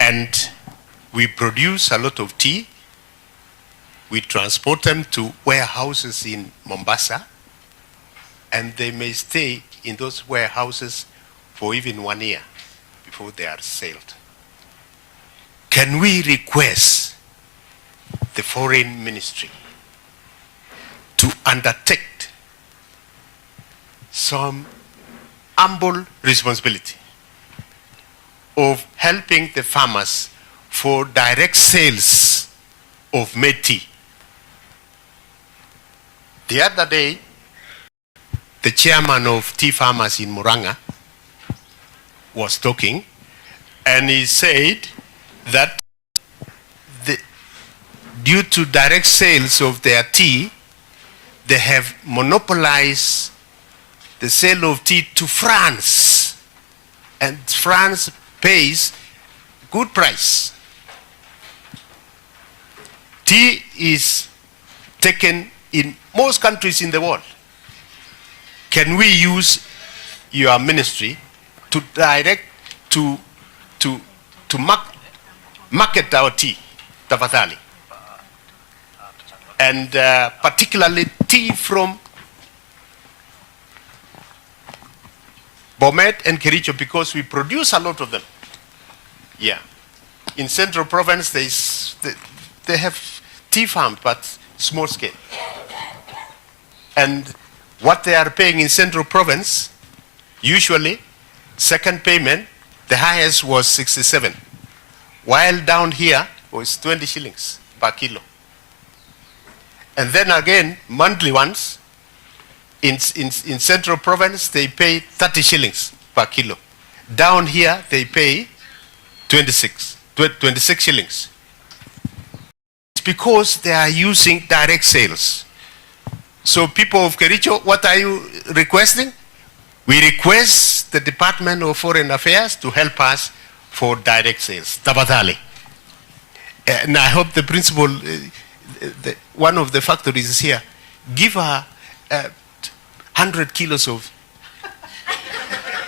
And we produce a lot of tea. We transport them to warehouses in Mombasa, and they may stay in those warehouses for even 1 year before they are sailed. Can we request the foreign ministry to undertake some humble responsibility of helping the farmers for direct sales of made tea? The other day, the chairman of tea farmers in Muranga was talking, and he said that due to direct sales of their tea, they have monopolized the sale of tea to France, and France pays good price. Tea is taken in most countries in the world. Can we use your ministry to direct to market our tea, tafadhali? And particularly tea from Bomet and Kericho, because we produce a lot of them. Yeah. In Central Province, they have tea farms, but small scale. And what they are paying in Central Province, usually, second payment, the highest was 67, while down here was 20 shillings per kilo. And then again, monthly ones, in Central Province, they pay 30 shillings per kilo. Down here, they pay 26 shillings. It's because they are using direct sales. So people of Kericho, what are you requesting? We request the Department of Foreign Affairs to help us for direct sales. Tafadhali. And I hope the principal, one of the factories is here, give her 100 kilos of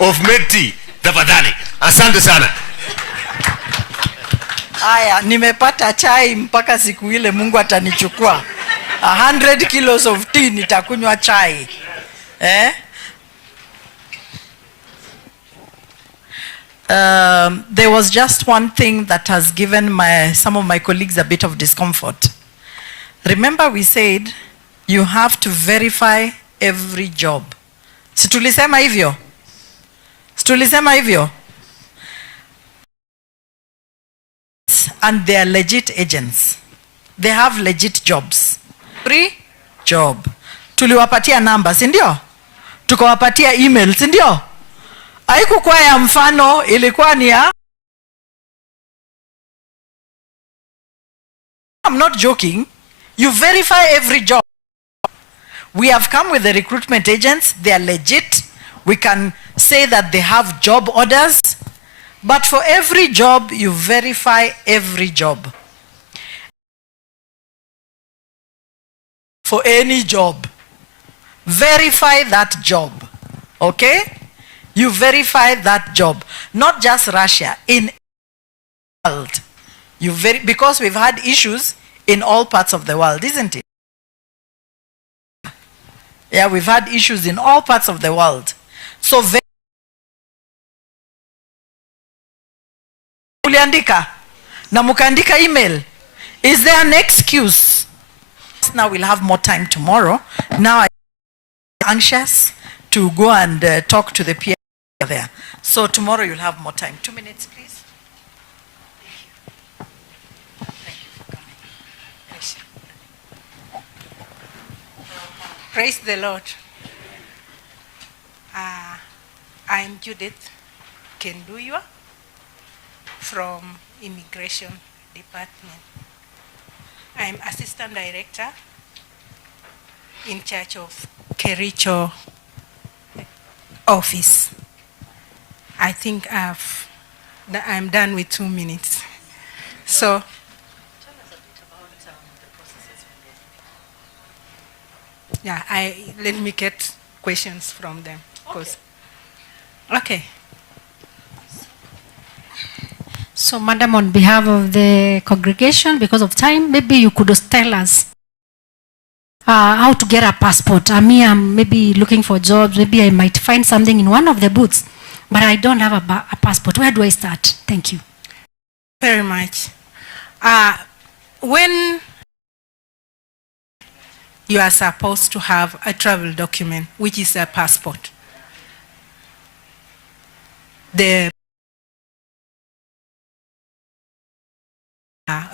made tea. Tafadhali. Asante sana. Aya, nimepata chai mpaka siku ile Mungu atanichukua. 100 kilos of tea nitakunywa chai. There was just one thing that has given some of my colleagues a bit of discomfort. Remember we said you have to verify every job. Si tulisema hivyo? Si tulisema hivyo? And they are legit agents. They have legit jobs. Free job. Tuliwapatia namba, si ndio? Tukawapatia email, si ndio? Haikuwa ya mfano, ilikuwa ni ya... I'm not joking. You verify every job. We have come with the recruitment agents. They are legit. We can say that they have job orders. But for every job, you verify every job. For any job, verify that job. Okay? You verify that job. Not just Russia, in the world. Because we've had issues in all parts of the world, isn't it? Yeah, we've had issues in all parts of the world. So uliandika na mukaandika email. Is there an excuse? Now we'll have more time tomorrow. Now I'm anxious to go and talk to the peer there. So tomorrow you'll have more time. 2 minutes, please. Thank you for coming. Praise the Lord. I'm Judith Kenduywa from Immigration Department. I'm Assistant Director in charge of Kericho office. I think I'm done with 2 minutes. So, Yeah, let me get questions from them. Okay. So, Madam, on behalf of the congregation, because of time, maybe you could tell us how to get a passport. I'm maybe looking for jobs. Maybe I might find something in one of the booths, but I don't have a passport. Where do I start? Thank you. Very much. When you are supposed to have a travel document, which is a passport,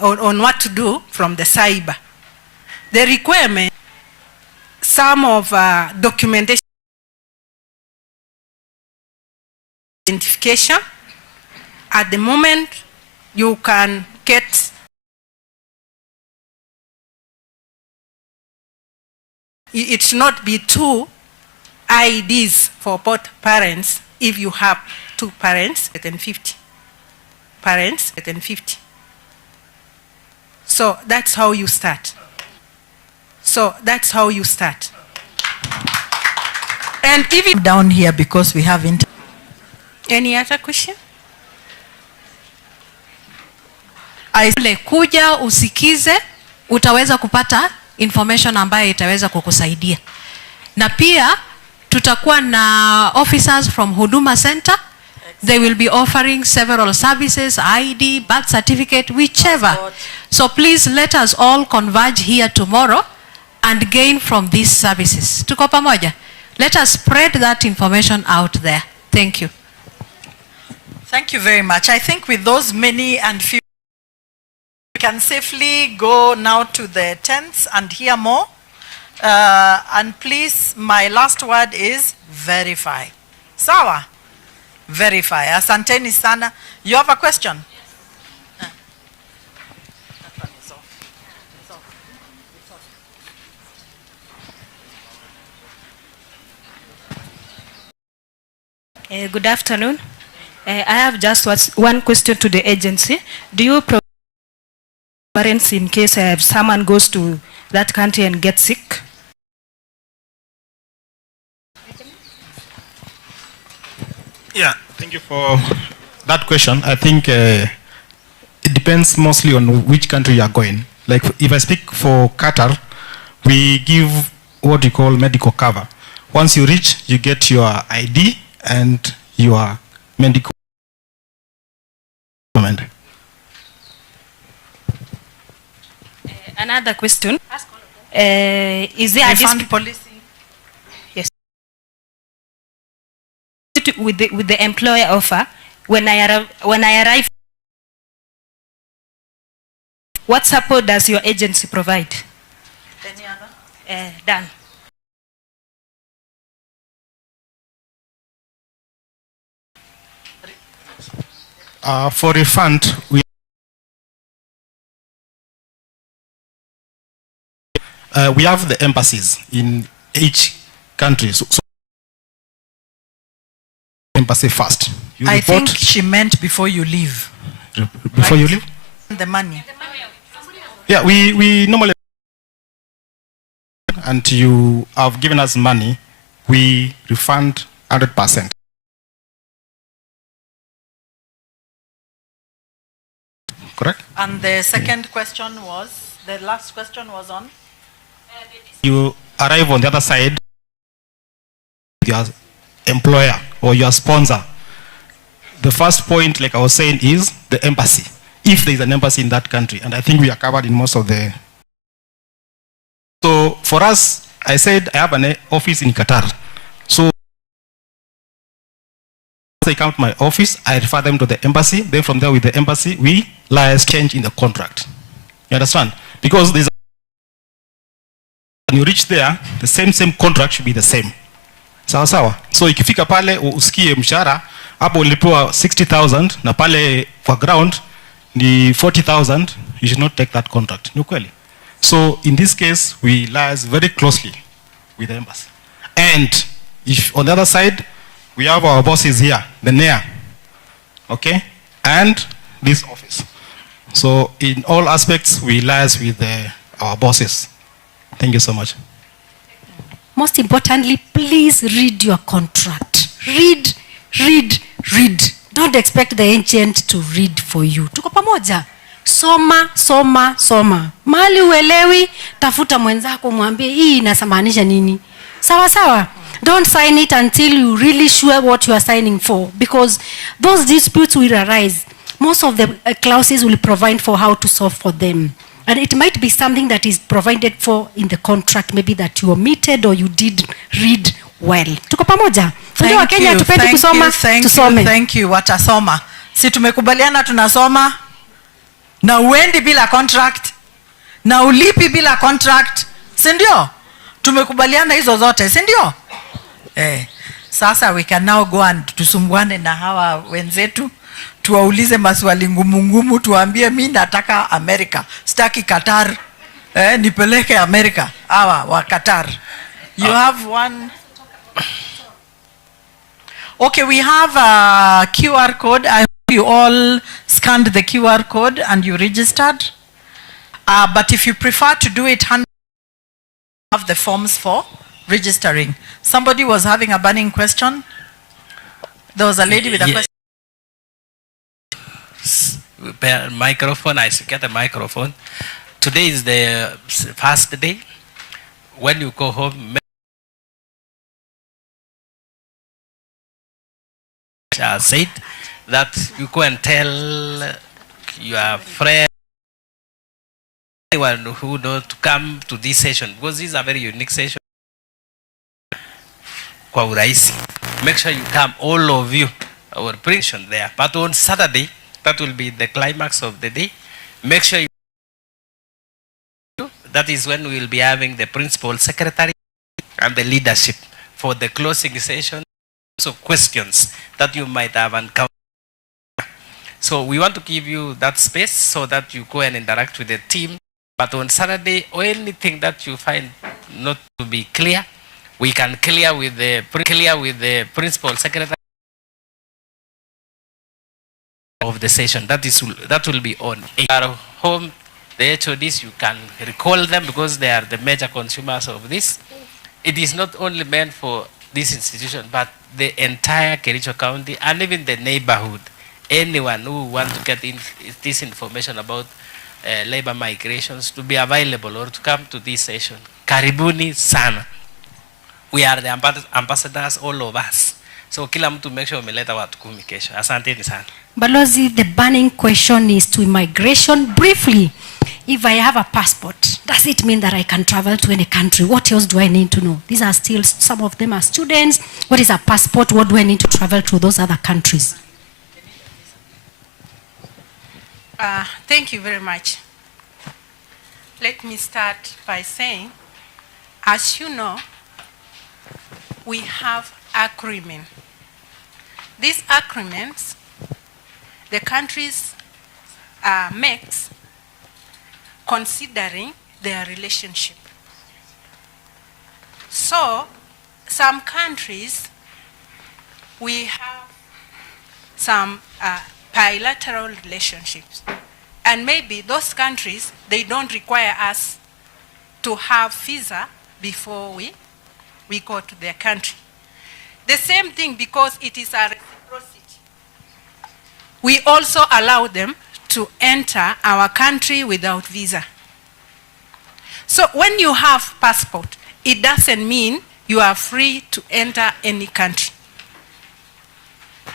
on what to do from the cyber, the requirement, some of documentation, identification. At the moment, you can get it should not be 2 IDs for both parents if you have 2 parents and 50 parents and 50. So that's how you start. And if it down here because we have any other question? Kuja usikize, utaweza kupata information ambayo itaweza kukusaidia. Na pia tutakuwa na officers from Huduma Center. They will be offering several services, ID, birth certificate, whichever. So please let us all converge here tomorrow and gain from these services. Tuko pamoja? Let us spread that information out there. Thank you. Thank you very much. I think with those many and few, we can safely go now to the tents and hear more. And please, my last word is verify. Sawa? Verify. Asanteni sana. You have a question? Good afternoon. I have just one question to the agency. Do you provide parents in case someone goes to that country and gets sick? Yeah, thank you for that question. I think it depends mostly on which country you are going. Like if I speak for Qatar, we give what we call medical cover. Once you reach, you get your ID and your medical document. Another question. Is there a dispute policy? Yes. With the employer offer, when I arrive, what support does your agency provide? Any other? Done. For refund, we have the embassies in each country. So embassy first. You I report, think she meant before you leave. Before you leave? The money. Yeah, we normally, and you have given us money, we refund 100%. Correct? And the second question was, the last question was on? You arrive on the other side, your employer or your sponsor. The first point, like I was saying, is the embassy. If there is an embassy in that country, and I think we are covered in most of the. So for us, I said I have an office in Qatar. So they come to my office, I refer them to the embassy. Then from there with the embassy, we liaise change in the contract. You understand? Because there's when you reach there, the same contract should be the same. Sawa sawa. So ikifika pale usikie mshahara hapo ulipewa 60,000 na pale kwa ground ni 40,000, you should not take that contract. Ni kweli. So in this case, we liaise very closely with the embassy. And if on the other side, we have our bosses here, the NEA, okay, and this office. So in all aspects, we liaise with our bosses. Thank you so much. most importantly, please read your contract. Read, read, read. Don't expect the agent to read for you. Tuko pamoja? Soma, soma, soma. Mali uelewi, tafuta mwenzako mwambie hii inasamaanisha nini. Sawa sawa. Don't sign it until you really sure what you are signing for, because those disputes will arise. Most of the clauses will provide for how to solve for them. And it might be something that is provided for in the contract, maybe that you omitted or you did read well. Tuko pamoja? Ndio Wakenya tupende kusoma, tusome. Thank you, watasoma. Si tumekubaliana tunasoma na uendi bila contract na ulipi bila contract, si ndio? Tumekubaliana hizo zote, si ndio? Sasa we can now go and tusumbuane na hawa wenzetu, tuwaulize maswali ngumu ngumu, tuambie mimi nataka Amerika, sitaki Qatar. Nipeleke Amerika hawa wa Qatar. You have one. Okay, we have a QR code. I hope you all scanned the QR code and you registered. But if you prefer to do it, have the forms for registering. Somebody was having a burning question. There was a lady with a question. Microphone, I get a microphone. Today is the first day. When you go home, said that you go and tell your friend, anyone who knows to come to this session, because this is a very unique session. Kwa urahisi. Make sure you come, all of you, our presentation there. But on Saturday, that will be the climax of the day. Make sure you, that is when we will be having the principal secretary and the leadership for the closing session. So questions that you might have encountered. So we want to give you that space so that you go and interact with the team. But on Saturday, or anything that you find not to be clear, we can clear with the principal secretary of the session. That will be on. If you are home, the HODs, you can recall them because they are the major consumers of this. It is not only meant for this institution, but the entire Kericho County and even the neighborhood. Anyone who wants to get this information about labor migrations to be available or to come to this session. Karibuni sana. We are the ambassadors, all of us. So kila mtu make sure umeleta watu 10 kesho. Asanteni sana. Balozi, the burning question is to immigration. Briefly, if I have a passport, does it mean that I can travel to any country? What else do I need to know? These are still, some of them are students. What is a passport? What do I need to travel to those other countries? Thank you very much. Let me start by saying, as you know, we have agreement. These agreements, the countries makes considering their relationship. So, some countries, we have some bilateral relationships. And maybe those countries, they don't require us to have visa before we go to their country. The same thing, because it is a reciprocity. We also allow them to enter our country without visa. So when you have passport, it doesn't mean you are free to enter any country.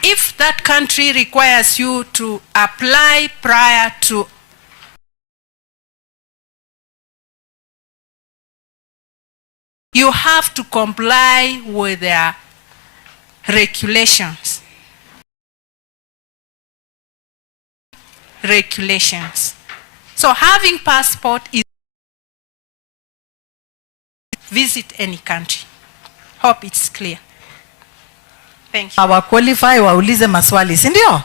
If that country requires you to apply prior to you have to comply with their regulations. So having passport is visit any country. Hope it's clear. Thank you. Qualify waulize maswali, si ndio?